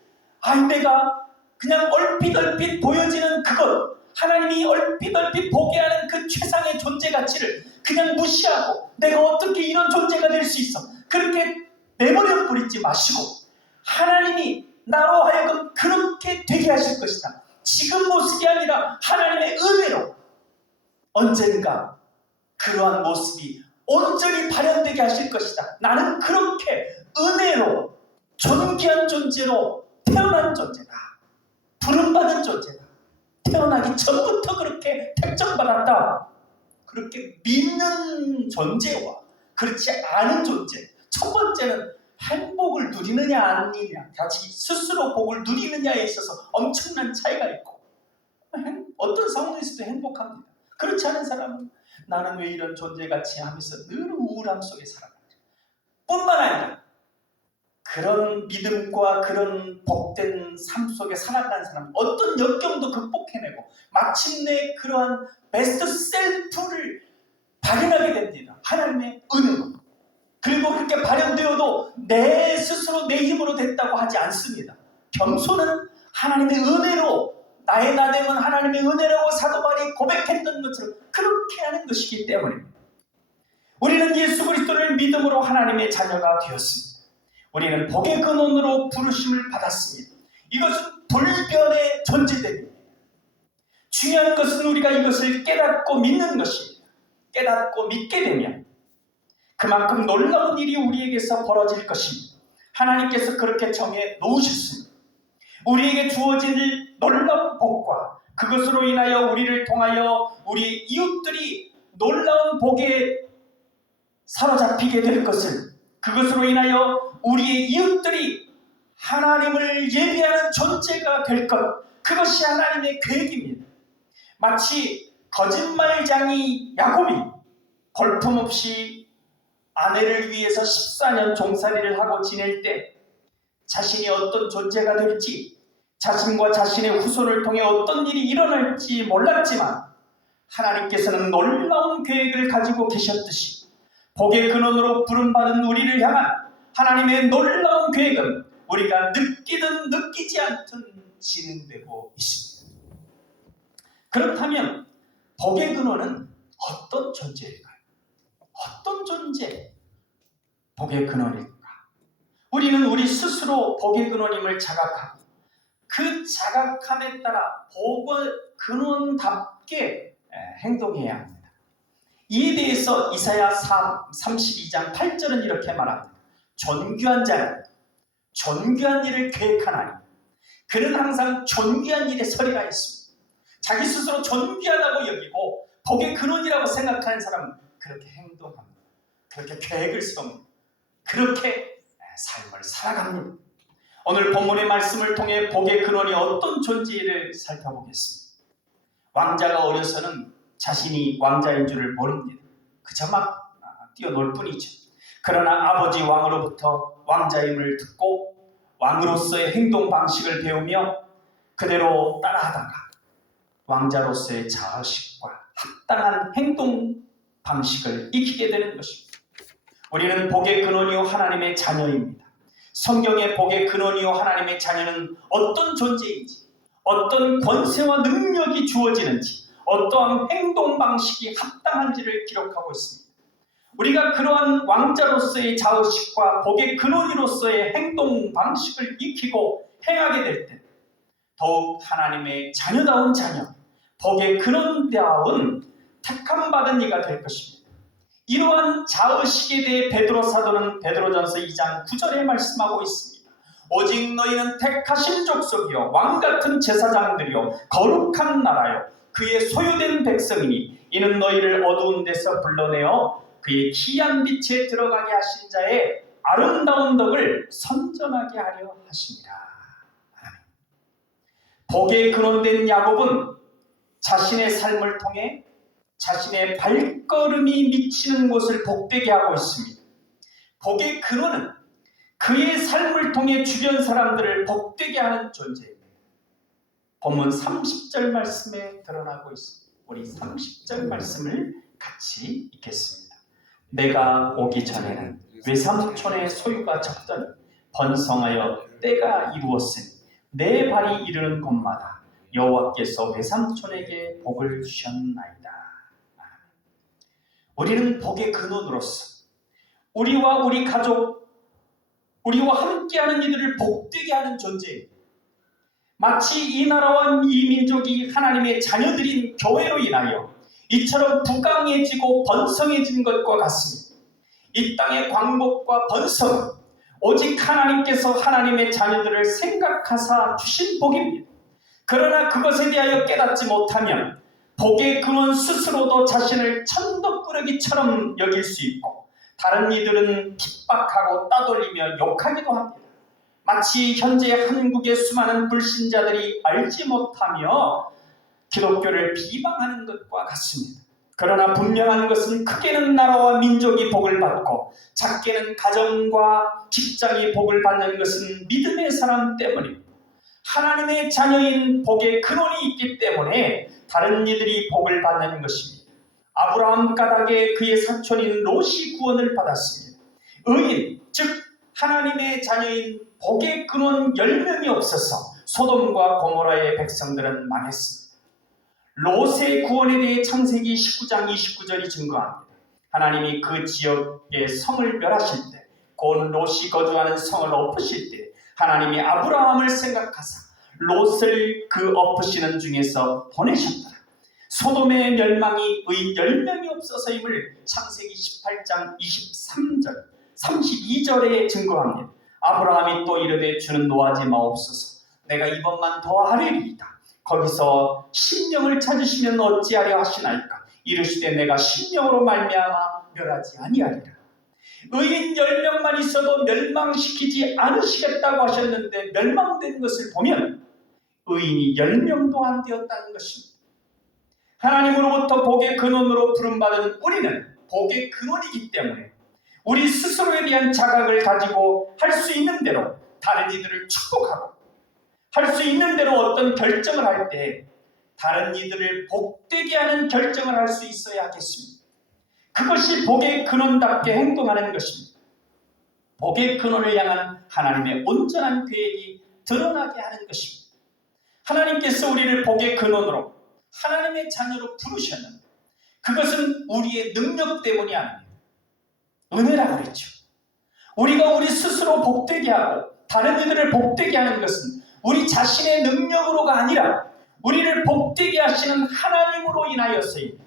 내가 그냥 얼핏 보여지는 그것, 하나님이 얼핏 보게 하는 그 최상의 존재 가치를 그냥 무시하고 내가 어떻게 이런 존재가 될 수 있어, 그렇게 내버려 버리지 마시고 하나님이 나로 하여금 그렇게 되게 하실 것이다. 지금 모습이 아니라 하나님의 은혜로 언젠가 그러한 모습이 온전히 발현되게 하실 것이다. 나는 그렇게 은혜로 존귀한 존재로 태어난 존재다. 부름받은 존재다. 태어나기 전부터 그렇게 택정받았다. 그렇게 믿는 존재와 그렇지 않은 존재. 첫 번째는 행복을 누리느냐 아니냐, 자기 스스로 복을 누리느냐에 있어서 엄청난 차이가 있고, 어떤 상황에서도 행복합니다. 그렇지 않은 사람은 나는 왜 이런 존재같이 하면서 늘 우울함 속에 살아가죠. 뿐만 아니라 그런 믿음과 그런 복된 삶 속에 살아가는 사람은 어떤 역경도 극복해내고 마침내 그러한 베스트 셀프를 발현하게 됩니다. 하나님의 은혜로. 그리고 그렇게 발현되어도 내 스스로 내 힘으로 됐다고 하지 않습니다. 겸손은 하나님의 은혜로, 나의 나됨은 하나님의 은혜라고 사도 바울이 고백했던 것처럼 그렇게 하는 것이기 때문입니다. 우리는 예수 그리스도를 믿음으로 하나님의 자녀가 되었습니다. 우리는 복의 근원으로 부르심을 받았습니다. 이것은 불변의 존재됨입니다. 중요한 것은 우리가 이것을 깨닫고 믿는 것입니다. 깨닫고 믿게 되면 그만큼 놀라운 일이 우리에게서 벌어질 것입니다. 하나님께서 그렇게 정해 놓으셨습니다. 우리에게 주어질 놀라운 복과 그것으로 인하여 우리를 통하여 우리 이웃들이 놀라운 복에 사로잡히게 될 것을, 그것으로 인하여 우리의 이웃들이 하나님을 예배하는 존재가 될 것, 그것이 하나님의 계획입니다. 마치 거짓말쟁이 야곱이 볼품없이 아내를 위해서 14년 종살이를 하고 지낼 때 자신이 어떤 존재가 될지, 자신과 자신의 후손을 통해 어떤 일이 일어날지 몰랐지만 하나님께서는 놀라운 계획을 가지고 계셨듯이 복의 근원으로 부름받은 우리를 향한 하나님의 놀라운 계획은 우리가 느끼든 느끼지 않든 진행되고 있습니다. 그렇다면 복의 근원은 어떤 존재일까요? 어떤 존재? 복의 근원일까? 우리는 우리 스스로 복의 근원임을 자각하고 그 자각함에 따라 복의 근원답게 행동해야 합니다. 이에 대해서 이사야 32장 8절은 이렇게 말합니다. 존귀한 자는 존귀한 일을 계획하나니 그는 항상 존귀한 일에 서리가 있습니다. 자기 스스로 존귀하다고 여기고 복의 근원이라고 생각하는 사람은 그렇게 행동합니다. 그렇게 계획을 세웁니다. 그렇게 삶을 살아갑니다. 오늘 본문의 말씀을 통해 복의 근원이 어떤 존재를 살펴보겠습니다. 왕자가 어려서는 자신이 왕자인 줄을 모릅니다. 그저 막 뛰어놀 뿐이죠. 그러나 아버지 왕으로부터 왕자임을 듣고 왕으로서의 행동 방식을 배우며 그대로 따라하다가 왕자로서의 자의식과 합당한 행동 방식을 익히게 되는 것입니다. 우리는 복의 근원이요 하나님의 자녀입니다. 성경의 복의 근원이요 하나님의 자녀는 어떤 존재인지, 어떤 권세와 능력이 주어지는지, 어떠한 행동 방식이 합당한지를 기록하고 있습니다. 우리가 그러한 왕자로서의 자의식과 복의 근원이로서의 행동 방식을 익히고 행하게 될 때 더욱 하나님의 자녀다운 자녀, 복의 근원다운 택함받은 이가 될 것입니다. 이러한 자의식에 대해 베드로 사도는 베드로전서 2장 9절에 말씀하고 있습니다. 오직 너희는 택하신 족속이요 왕같은 제사장들이요 거룩한 나라요 그의 소유된 백성이니 이는 너희를 어두운 데서 불러내어 그의 기이한 빛에 들어가게 하신 자의 아름다운 덕을 선전하게 하려 하십니다. 복의 근원된 야곱은 자신의 삶을 통해 자신의 발걸음이 미치는 곳을 복되게 하고 있습니다. 복의 근원은 그의 삶을 통해 주변 사람들을 복되게 하는 존재입니다. 본문 30절 말씀에 드러나고 있습니다. 우리 30절 말씀을 같이 읽겠습니다. 내가 오기 전에는 외삼촌의 소유가 적더니 번성하여 때가 이루었으니 내 발이 이르는 곳마다 여호와께서 외삼촌에게 복을 주셨나이다. 우리는 복의 근원으로서 우리와 우리 가족, 우리와 함께하는 이들을 복되게 하는 존재입니다. 마치 이 나라와 이 민족이 하나님의 자녀들인 교회로 인하여 이처럼 부강해지고 번성해진 것과 같습니다. 이 땅의 광복과 번성은 오직 하나님께서 하나님의 자녀들을 생각하사 주신 복입니다. 그러나 그것에 대하여 깨닫지 못하면 복의 근원 스스로도 자신을 천덕꾸러기처럼 여길 수 있고 다른 이들은 핍박하고 따돌리며 욕하기도 합니다. 마치 현재 한국의 수많은 불신자들이 알지 못하며 기독교를 비방하는 것과 같습니다. 그러나 분명한 것은 크게는 나라와 민족이 복을 받고 작게는 가정과 직장이 복을 받는 것은 믿음의 사람 때문입니다. 하나님의 자녀인 복의 근원이 있기 때문에 다른 이들이 복을 받는 것입니다. 아브라함 까닭에 그의 사촌인 롯이 구원을 받았습니다. 의인, 즉 하나님의 자녀인 복의 근원 10명이 없어서 소돔과 고모라의 백성들은 망했습니다. 롯의 구원에 대해 창세기 19장 29절이 증거합니다. 하나님이 그 지역의 성을 멸하실 때, 곧 롯이 거주하는 성을 엎으실 때 하나님이 아브라함을 생각하사 롯을 그 엎으시는 중에서 보내셨더라. 소돔의 멸망이 의인 10명이 없어서임을 창세기 18장 23절 32절에 증거합니다. 아브라함이 또 이르되 주는 노하지 마옵소서. 내가 이번만 더 하리이다. 거기서 심령을 찾으시면 어찌하려 하시나이까. 이르시되 내가 심령으로 말미암아 멸하지 아니하리라. 의인 10명만 있어도 멸망시키지 않으시겠다고 하셨는데 멸망된 것을 보면 의인이 10명도 안 되었다는 것입니다. 하나님으로부터 복의 근원으로 부름받은 우리는 복의 근원이기 때문에 우리 스스로에 대한 자각을 가지고 할 수 있는 대로 다른 이들을 축복하고 할 수 있는 대로 어떤 결정을 할 때 다른 이들을 복되게 하는 결정을 할 수 있어야 하겠습니다. 그것이 복의 근원답게 행동하는 것입니다. 복의 근원을 향한 하나님의 온전한 계획이 드러나게 하는 것입니다. 하나님께서 우리를 복의 근원으로 하나님의 자녀로 부르셨는데 그것은 우리의 능력 때문이 아닙니다. 은혜라고 그랬죠. 우리가 우리 스스로 복되게 하고 다른 이들을 복되게 하는 것은 우리 자신의 능력으로가 아니라 우리를 복되게 하시는 하나님으로 인하여서입니다.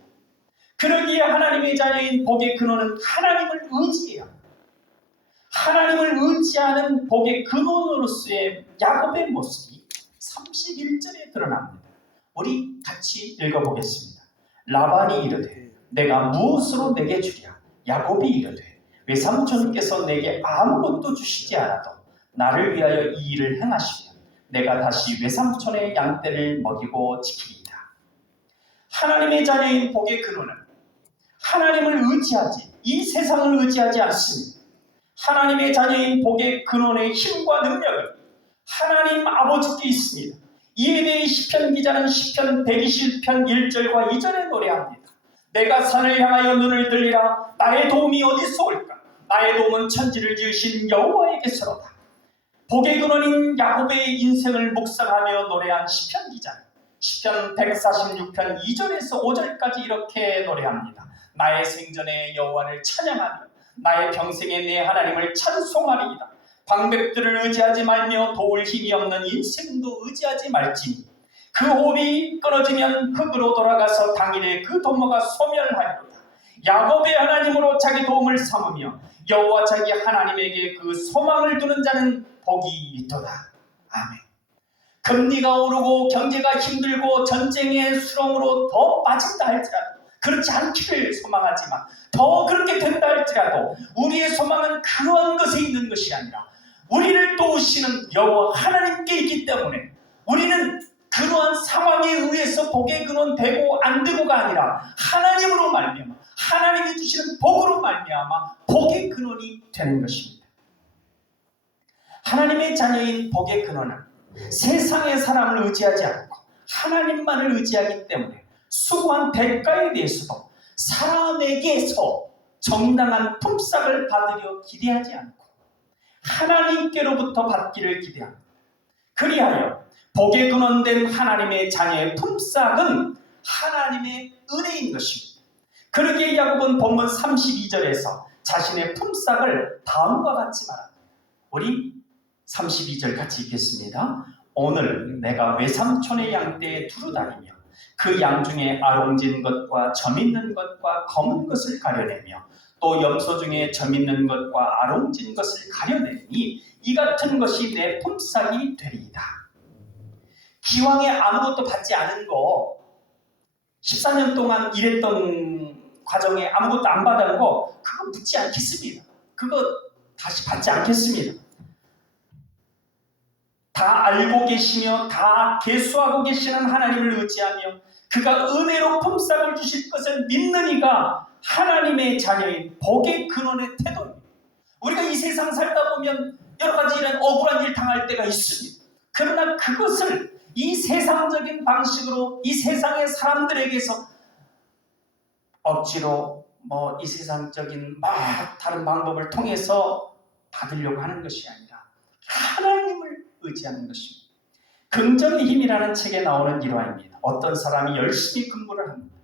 그러기에 하나님의 자녀인 복의 근원은 하나님을 의지해야 합니다. 하나님을 의지하는 복의 근원으로서의 야곱의 모습이 31절에 드러납니다. 우리 같이 읽어보겠습니다. 라반이 이르되 내가 무엇으로 내게 주랴? 야곱이 이르되 외삼촌께서 내게 아무것도 주시지 않아도 나를 위하여 이 일을 행하시면 내가 다시 외삼촌의 양떼를 먹이고 지키리이다. 하나님의 자녀인 복의 근원은 하나님을 의지하지 이 세상을 의지하지 않습니다. 하나님의 자녀인 복의 근원의 힘과 능력은 하나님 아버지께 있습니다. 이에 대해 시편 기자는 시편 120편 1절과 2절에 노래합니다. 내가 산을 향하여 눈을 들리라. 나의 도움이 어디서 올까? 나의 도움은 천지를 지으신 여호와에게서로다. 복의 근원인 야곱의 인생을 묵상하며 노래한 시편 기자는 시편 146편 2절에서 5절까지 이렇게 노래합니다. 나의 생전에 여호와를 찬양하며 나의 평생에 내 하나님을 찬송하리이다. 방백들을 의지하지 말며 도울 힘이 없는 인생도 의지하지 말지니 그 호흡이 끊어지면 흙으로 돌아가서 당일에 그 도모가 소멸하리로다. 야곱의 하나님으로 자기 도움을 삼으며 여호와 자기 하나님에게 그 소망을 두는 자는 복이 있도다. 아멘. 금리가 오르고 경제가 힘들고 전쟁의 수렁으로 더 빠진다 할지라도 그렇지 않기를 소망하지만 더 그렇게 된다 할지라도 우리의 소망은 그러한 것에 있는 것이 아니라 우리를 도우시는 여호와 하나님께 있기 때문에 우리는 그러한 상황에 의해서 복의 근원 되고 안 되고가 아니라 하나님으로 말미암아 하나님이 주시는 복으로 말미암아 복의 근원이 되는 것입니다. 하나님의 자녀인 복의 근원은 세상의 사람을 의지하지 않고 하나님만을 의지하기 때문에 수고한 대가에 대해서도 사람에게서 정당한 품삯을 받으려 기대하지 않고 하나님께로부터 받기를 기대합니다. 그리하여 복의 근원된 하나님의 자녀의 품삯은 하나님의 은혜인 것입니다. 그러기에 야곱은 본문 32절에서 자신의 품삯을 다음과 같이 말합니다. 우리 32절 같이 읽겠습니다. 오늘 내가 외삼촌의 양떼에 두루 다니며 그 양 중에 아롱진 것과 점 있는 것과 검은 것을 가려내며 또 염소 중에 점 있는 것과 아롱진 것을 가려내니 이 같은 것이 내 품삯이 되리이다. 기왕에 아무것도 받지 않은 거 14년 동안 일했던 과정에 아무것도 안 받은 거 그거 묻지 않겠습니다. 그거 다시 받지 않겠습니다. 다 알고 계시며 다 계수하고 계시는 하나님을 의지하며 그가 은혜로 품삯을 주실 것을 믿는 이가 하나님의 자녀인 복의 근원의 태도입니다. 우리가 이 세상 살다 보면 여러 가지 이런 억울한 일 당할 때가 있습니다. 그러나 그것을 이 세상적인 방식으로 이 세상의 사람들에게서 억지로 이 세상적인 다른 방법을 통해서 받으려고 하는 것이 아니라 하나님을 의지하는 것입니다. 긍정의 힘이라는 책에 나오는 일화입니다. 어떤 사람이 열심히 근무를 합니다.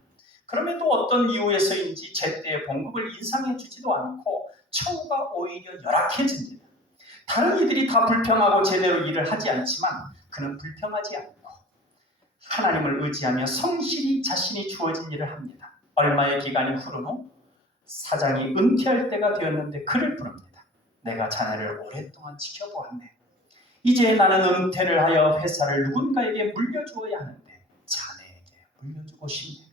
그럼에도 어떤 이유에서인지 제때 봉급을 인상해 주지도 않고 처우가 오히려 열악해집니다. 다른 이들이 다 불평하고 제대로 일을 하지 않지만 그는 불평하지 않고 하나님을 의지하며 성실히 자신이 주어진 일을 합니다. 얼마의 기간이 흐른 후 사장이 은퇴할 때가 되었는데 그를 부릅니다. 내가 자네를 오랫동안 지켜보았네. 이제 나는 은퇴를 하여 회사를 누군가에게 물려주어야 하는데 자네에게 물려주고 싶네.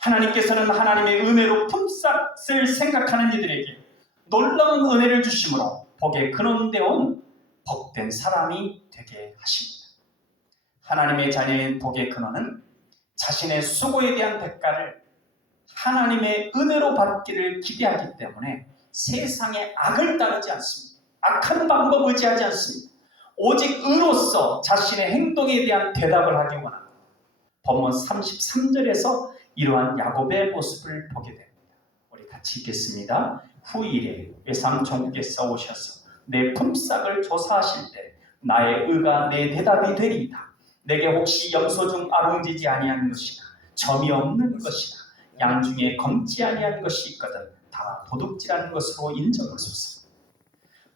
하나님께서는 하나님의 은혜로 품삯을 생각하는 이들에게 놀라운 은혜를 주심으로 복의 근원되온 복된 사람이 되게 하십니다. 하나님의 자녀인 복의 근원은 자신의 수고에 대한 대가를 하나님의 은혜로 받기를 기대하기 때문에 세상의 악을 따르지 않습니다. 악한 방법 의지하지 않습니다. 오직 의로서 자신의 행동에 대한 대답을 하기 원합니다. 본문 33절에서 이러한 야곱의 모습을 보게 됩니다. 우리 같이 읽겠습니다. 후일에 외삼촌께서 오셔서 내 품삯을 조사하실 때 나의 의가 내 대답이 되리이다. 내게 혹시 염소 중 아롱지지 아니한 것이나 점이 없는 것이나 양 중에 검지 아니한 것이 있거든 다 도둑질하는 것으로 인정하소서.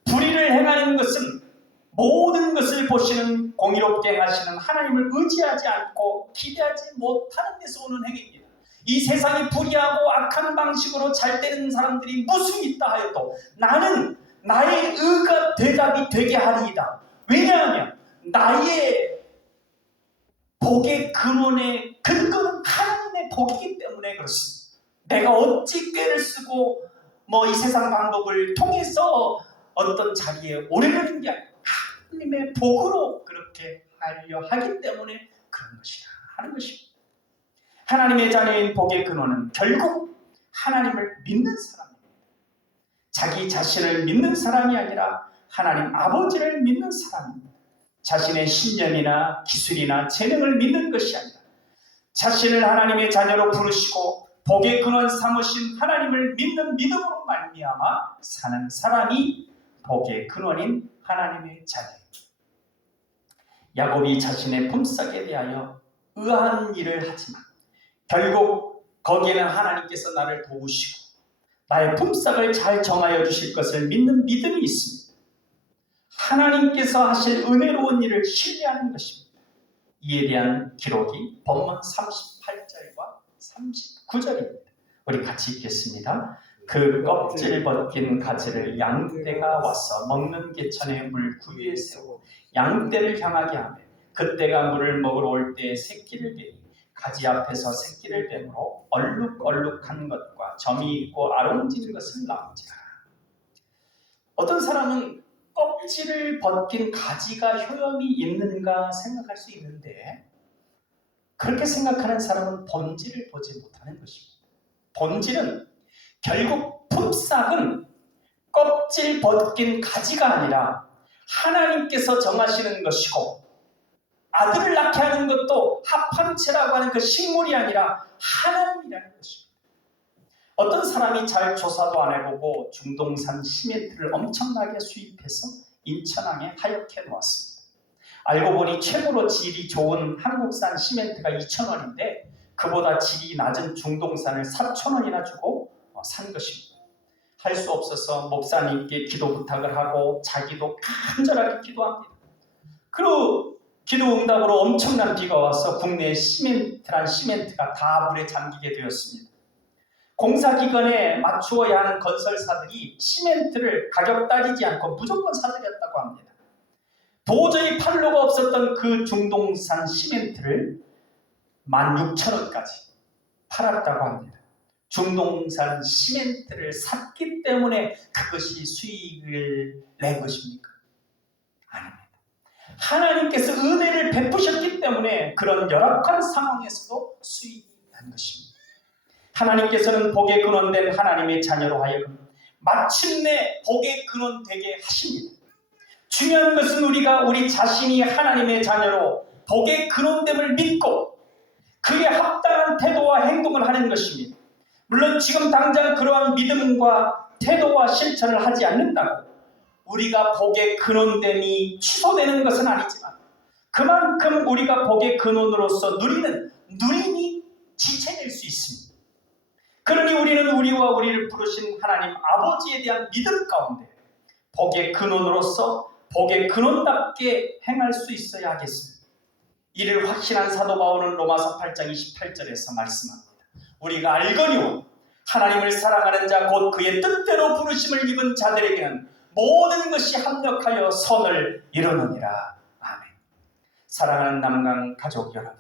불의를 행하는 것은 모든 것을 보시는 공의롭게 하시는 하나님을 의지하지 않고 기대하지 못하는 데서 오는 행위입니다. 이 세상이 불의하고 악한 방식으로 잘 되는 사람들이 무수히 있다 하여도 나는 나의 의가 대답이 되게 하리이다. 왜냐하면 나의 복의 근원의 근거는 하나님의 복이기 때문에 그렇습니다. 내가 어찌 꾀를 쓰고 이 세상 방법을 통해서 어떤 자리에 오르는 게 아니라 하나님의 복으로 그렇게 하려 하기 때문에 그런 것이다 하는 것입니다. 하나님의 자녀인 복의 근원은 결국 하나님을 믿는 사람입니다. 자기 자신을 믿는 사람이 아니라 하나님 아버지를 믿는 사람입니다. 자신의 신념이나 기술이나 재능을 믿는 것이 아니라 자신을 하나님의 자녀로 부르시고 복의 근원 삼으신 하나님을 믿는 믿음으로 말미암아 사는 사람이 복의 근원인 하나님의 자녀입니다. 야곱이 자신의 품삯에 대하여 의아한 일을 하지만 결국 거기에는 하나님께서 나를 도우시고 나의 품삯을 잘 정하여 주실 것을 믿는 믿음이 있습니다. 하나님께서 하실 은혜로운 일을 신뢰하는 것입니다. 이에 대한 기록이 본문 38절과 39절입니다. 우리 같이 읽겠습니다. 그 껍질 벗긴 가지를 양떼가 와서 먹는 개천의 물 구유에 세워 양떼를 향하게 하며 그때가 물을 먹으러 올 때에 새끼를 베니 가지 앞에서 새끼를 뱀으로 얼룩얼룩한 것과 점이 있고 아롱진 것을 낳은지라. 어떤 사람은 껍질을 벗긴 가지가 효험이 있는가 생각할 수 있는데 그렇게 생각하는 사람은 본질을 보지 못하는 것입니다. 본질은 결국 품삯은 껍질 벗긴 가지가 아니라 하나님께서 정하시는 것이고 아들을 낳게 하는 것도 합함체라고 하는 그 식물이 아니라 하나님이라는 것입니다. 어떤 사람이 잘 조사도 안 해보고 중동산 시멘트를 엄청나게 수입해서 인천항에 하얗게 놓았습니다. 알고 보니 최고로 질이 좋은 한국산 시멘트가 2,000원인데 그보다 질이 낮은 중동산을 4,000원이나 주고 산 것입니다. 할 수 없어서 목사님께 기도 부탁을 하고 자기도 간절하게 기도합니다. 그리고 기도 응답으로 엄청난 비가 와서 국내 시멘트가 다 물에 잠기게 되었습니다. 공사기간에 맞추어야 하는 건설사들이 시멘트를 가격 따지지 않고 무조건 사들였다고 합니다. 도저히 팔로가 없었던 그 중동산 시멘트를 16,000원까지 팔았다고 합니다. 중동산 시멘트를 샀기 때문에 그것이 수익을 낸 것입니까? 아닙니다. 하나님께서 은혜를 베푸셨기 때문에 그런 열악한 상황에서도 수익이 난 것입니다. 하나님께서는 복의 근원된 하나님의 자녀로 하여금 마침내 복의 근원 되게 하십니다. 중요한 것은 우리가 우리 자신이 하나님의 자녀로 복의 근원됨을 믿고 그에 합당한 태도와 행동을 하는 것입니다. 물론 지금 당장 그러한 믿음과 태도와 실천을 하지 않는다고 우리가 복의 근원됨이 취소되는 것은 아니지만 그만큼 우리가 복의 근원으로서 누리는 누림이 지체될 수 있습니다. 그러니 우리는 우리와 우리를 부르신 하나님 아버지에 대한 믿음 가운데 복의 근원으로서 복의 근원답게 행할 수 있어야 하겠습니다. 이를 확신한 사도 바울은 로마서 8장 28절에서 말씀합니다. 우리가 알거니와 하나님을 사랑하는 자 곧 그의 뜻대로 부르심을 입은 자들에게는 모든 것이 합력하여 선을 이루느니라. 아멘. 사랑하는 남강 가족 여러분,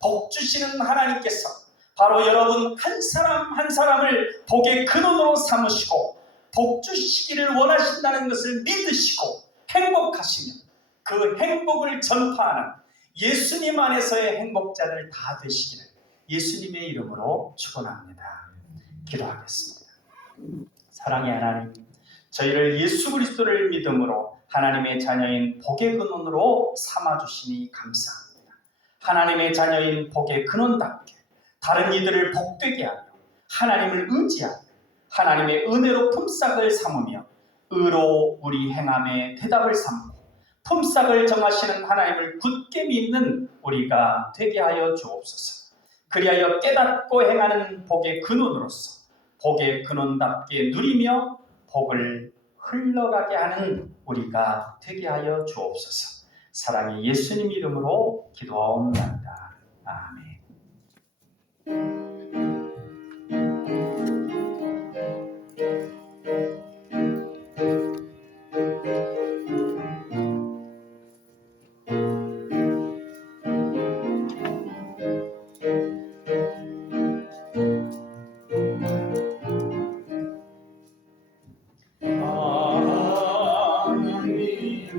복 주시는 하나님께서 바로 여러분 한 사람 한 사람을 복의 근원으로 삼으시고 복 주시기를 원하신다는 것을 믿으시고 행복하시며 그 행복을 전파하는 예수님 안에서의 행복자들 다 되시기를 예수님의 이름으로 축원합니다. 기도하겠습니다. 사랑의 하나님, 저희를 예수 그리스도를 믿음으로 하나님의 자녀인 복의 근원으로 삼아주시니 감사합니다. 하나님의 자녀인 복의 근원답게 다른 이들을 복되게 하며 하나님을 의지하며 하나님의 은혜로 품삯을 삼으며 의로 우리 행함에 대답을 삼고 품삯을 정하시는 하나님을 굳게 믿는 우리가 되게 하여 주옵소서. 그리하여 깨닫고 행하는 복의 근원으로서 복의 근원답게 누리며 복을 흘러가게 하는 우리가 되게 하여 주옵소서. 사랑의 예수님 이름으로 기도하옵나이다. 아멘. 하나님의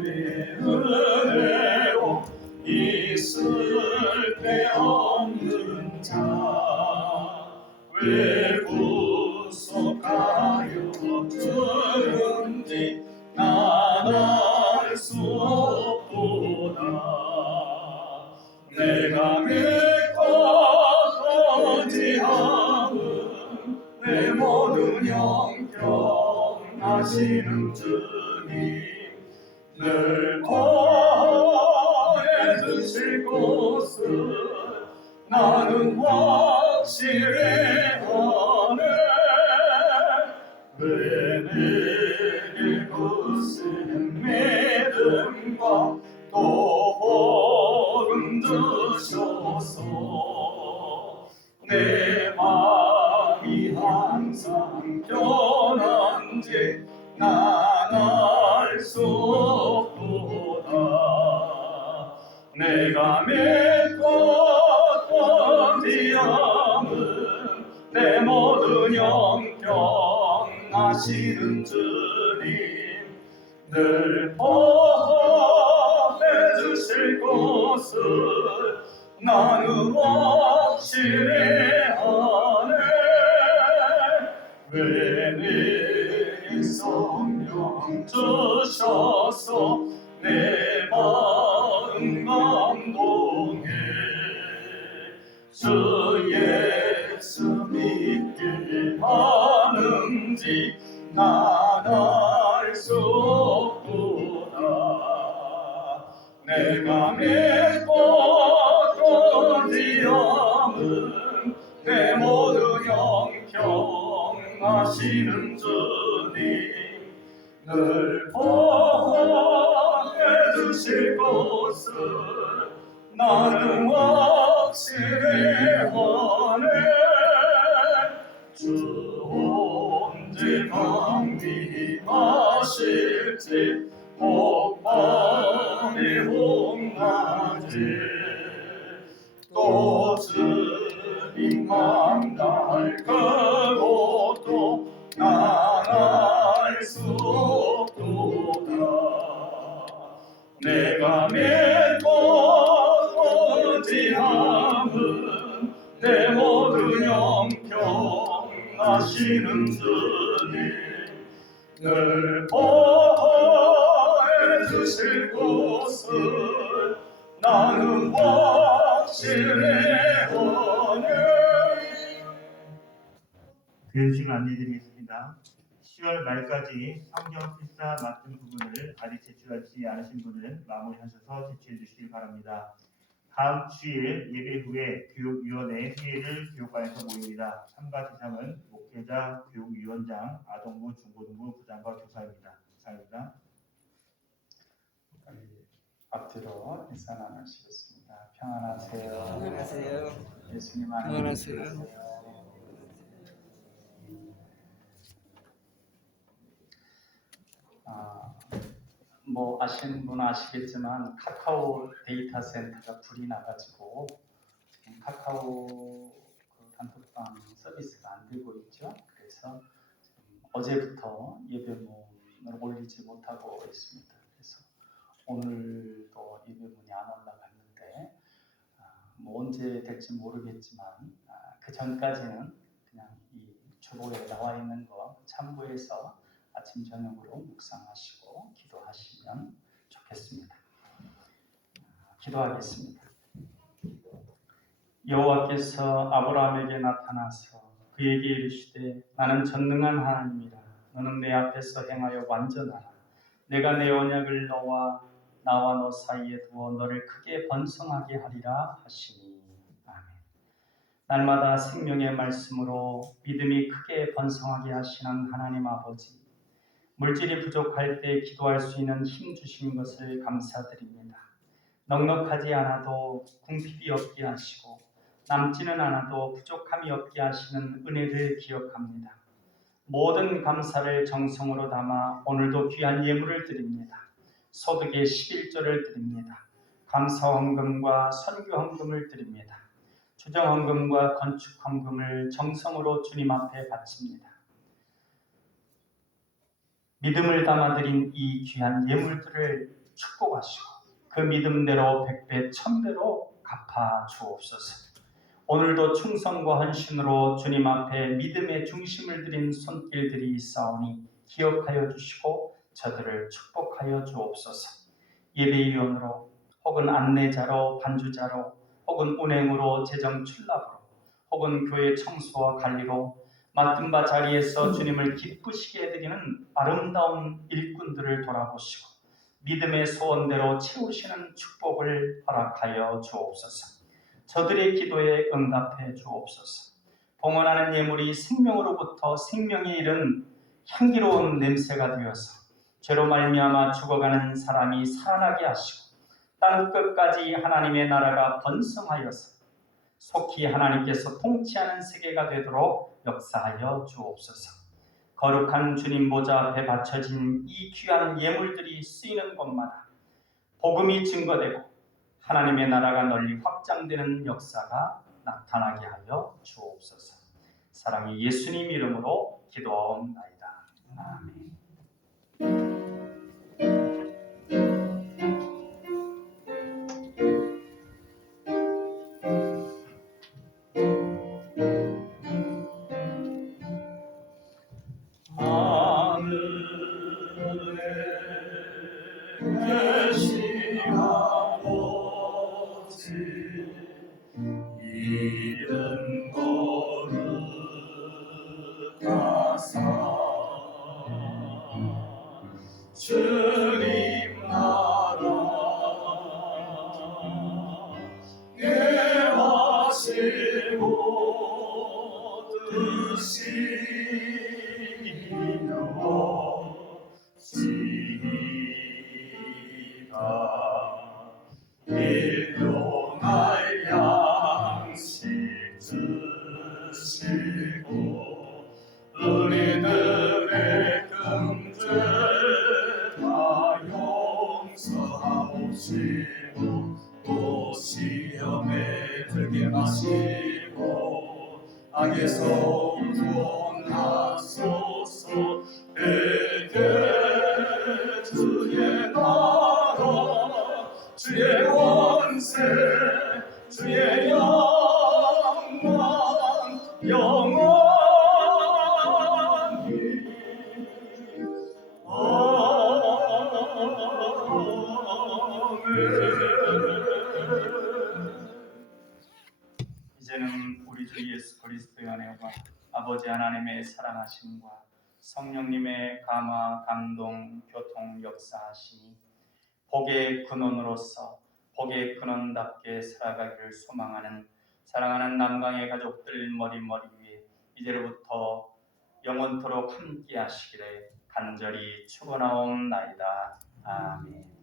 은혜로 있을 데 없는 자 왜 구속하여 두는지 난 알 수 없도다. 내가 믿고 의지함은 내 모든 형편하시는 주님 늘 보호해 주실 곳을 나는 확실히 아네. 왜 내게 굳은 믿음과 또 복음 주셔서 내 마음이 항상 편한지 난 알 수 없도다. 내가 믿고 의지함은 내 모든 형편하시는 주님 늘 보호해 주실 곳을 나는 확실히 아네. 왜 내 성령 주셔서 내 마음 감동해 주 예수 믿게 하는지 난 알 수 없도다. 내가 믿고 의지함은 내 모든 형편하시는 주님 늘 보호해 주실 곳을 나는 확실히 아네. 주 언제 강림하실지 복만이 홍나지 또 주님 만날 그곳도 난 알 수 없도다. 내가 믿고 의지함은 내 모든 형편하시는 주님 늘 보호해 주실 곳을 나는 확실히 아네. 교육식을 안내드리겠습니다. 10월 말까지 성경 필사 맡은 부분을 아직 제출하지 않으신 분은 마무리하셔서 제출해 주시길 바랍니다. 다음 주일 예배 후에 교육위원회 회의를 교육관에서 모입니다. 참가 대상은 목회자, 교육위원장, 아동부, 중고등부 부장과 교사입니다. 이상입니다. 우리 앞뒤로 인사 나누시겠습니다. 평안하세요. 안녕하세요. 예수님 안에 평안하세요. 계세요. 뭐 아시는 분은 아시겠지만 카카오 데이터 센터가 불이 나가지고 지금 카카오 그 단톡방 서비스가 안 되고 있죠. 그래서 지금 어제부터 예배문을 올리지 못하고 있습니다. 그래서 오늘도 예배문이 안 올라갔는데 뭐 언제 될지 모르겠지만 그 전까지는 그냥 이 주보에 나와 있는 거 참고해서 아침 저녁으로 묵상하시고 기도하시면 좋겠습니다. 기도하겠습니다. 여호와께서 아브라함에게 나타나서 그에게 이르시되 나는 전능한 하나님이라. 너는 내 앞에서 행하여 완전하라. 내가 내 언약을 나와 너 사이에 두어 너를 크게 번성하게 하리라 하시니. 아멘. 날마다 생명의 말씀으로 믿음이 크게 번성하게 하시는 하나님 아버지, 물질이 부족할 때 기도할 수 있는 힘 주신 것을 감사드립니다. 넉넉하지 않아도 궁핍이 없게 하시고 남지는 않아도 부족함이 없게 하시는 은혜를 기억합니다. 모든 감사를 정성으로 담아 오늘도 귀한 예물을 드립니다. 소득의 11조를 드립니다. 감사 헌금과 선교 헌금을 드립니다. 주정 헌금과 건축 헌금을 정성으로 주님 앞에 바칩니다. 믿음을 담아드린 이 귀한 예물들을 축복하시고 그 믿음대로 백배 천배로 갚아 주옵소서. 오늘도 충성과 헌신으로 주님 앞에 믿음의 중심을 드린 손길들이 있사오니 기억하여 주시고 저들을 축복하여 주옵소서. 예배위원으로 혹은 안내자로 반주자로 혹은 운행으로 재정 출납으로 혹은 교회 청소와 관리로 맡은 바 자리에서 주님을 기쁘시게 해드리는 아름다운 일꾼들을 돌아보시고 믿음의 소원대로 채우시는 축복을 허락하여 주옵소서. 저들의 기도에 응답해 주옵소서. 봉헌하는 예물이 생명으로부터 생명에 이른 향기로운 냄새가 되어서 죄로 말미암아 죽어가는 사람이 살아나게 하시고 땅끝까지 하나님의 나라가 번성하여서 속히 하나님께서 통치하는 세계가 되도록 역사하여 주옵소서. 거룩한 주님 보좌 앞에 바쳐진 이 귀한 예물들이 쓰이는 곳마다 복음이 증거되고 하나님의 나라가 널리 확장되는 역사가 나타나게 하여 주옵소서. 사랑의 예수님 이름으로 기도하옵나이다. 아멘. 하늘에 계신 아버지 이름 거룩하사 주님 나라 예하시고 뜻이 이루어지이다. 일용할 양식 주시고 우리들의 금죄 다 용서하옵시고 또 시험에 들게 마시고 악에서 구원하소서. 에게 주의 나라 주의 원세 주의 영광 영원히 아멘. 이제는 우리 주 예수 그리스도의 은혜와 아버지 하나님의 사랑하심과 성령님의 감화, 감동, 교통, 역사하심이 복의 근원으로서 복의 근원답게 살아가기를 소망하는 사랑하는 남강의 가족들 머리 위에 이제로부터 영원토록 함께 하시기를 간절히 축원하옵나이다. 아멘.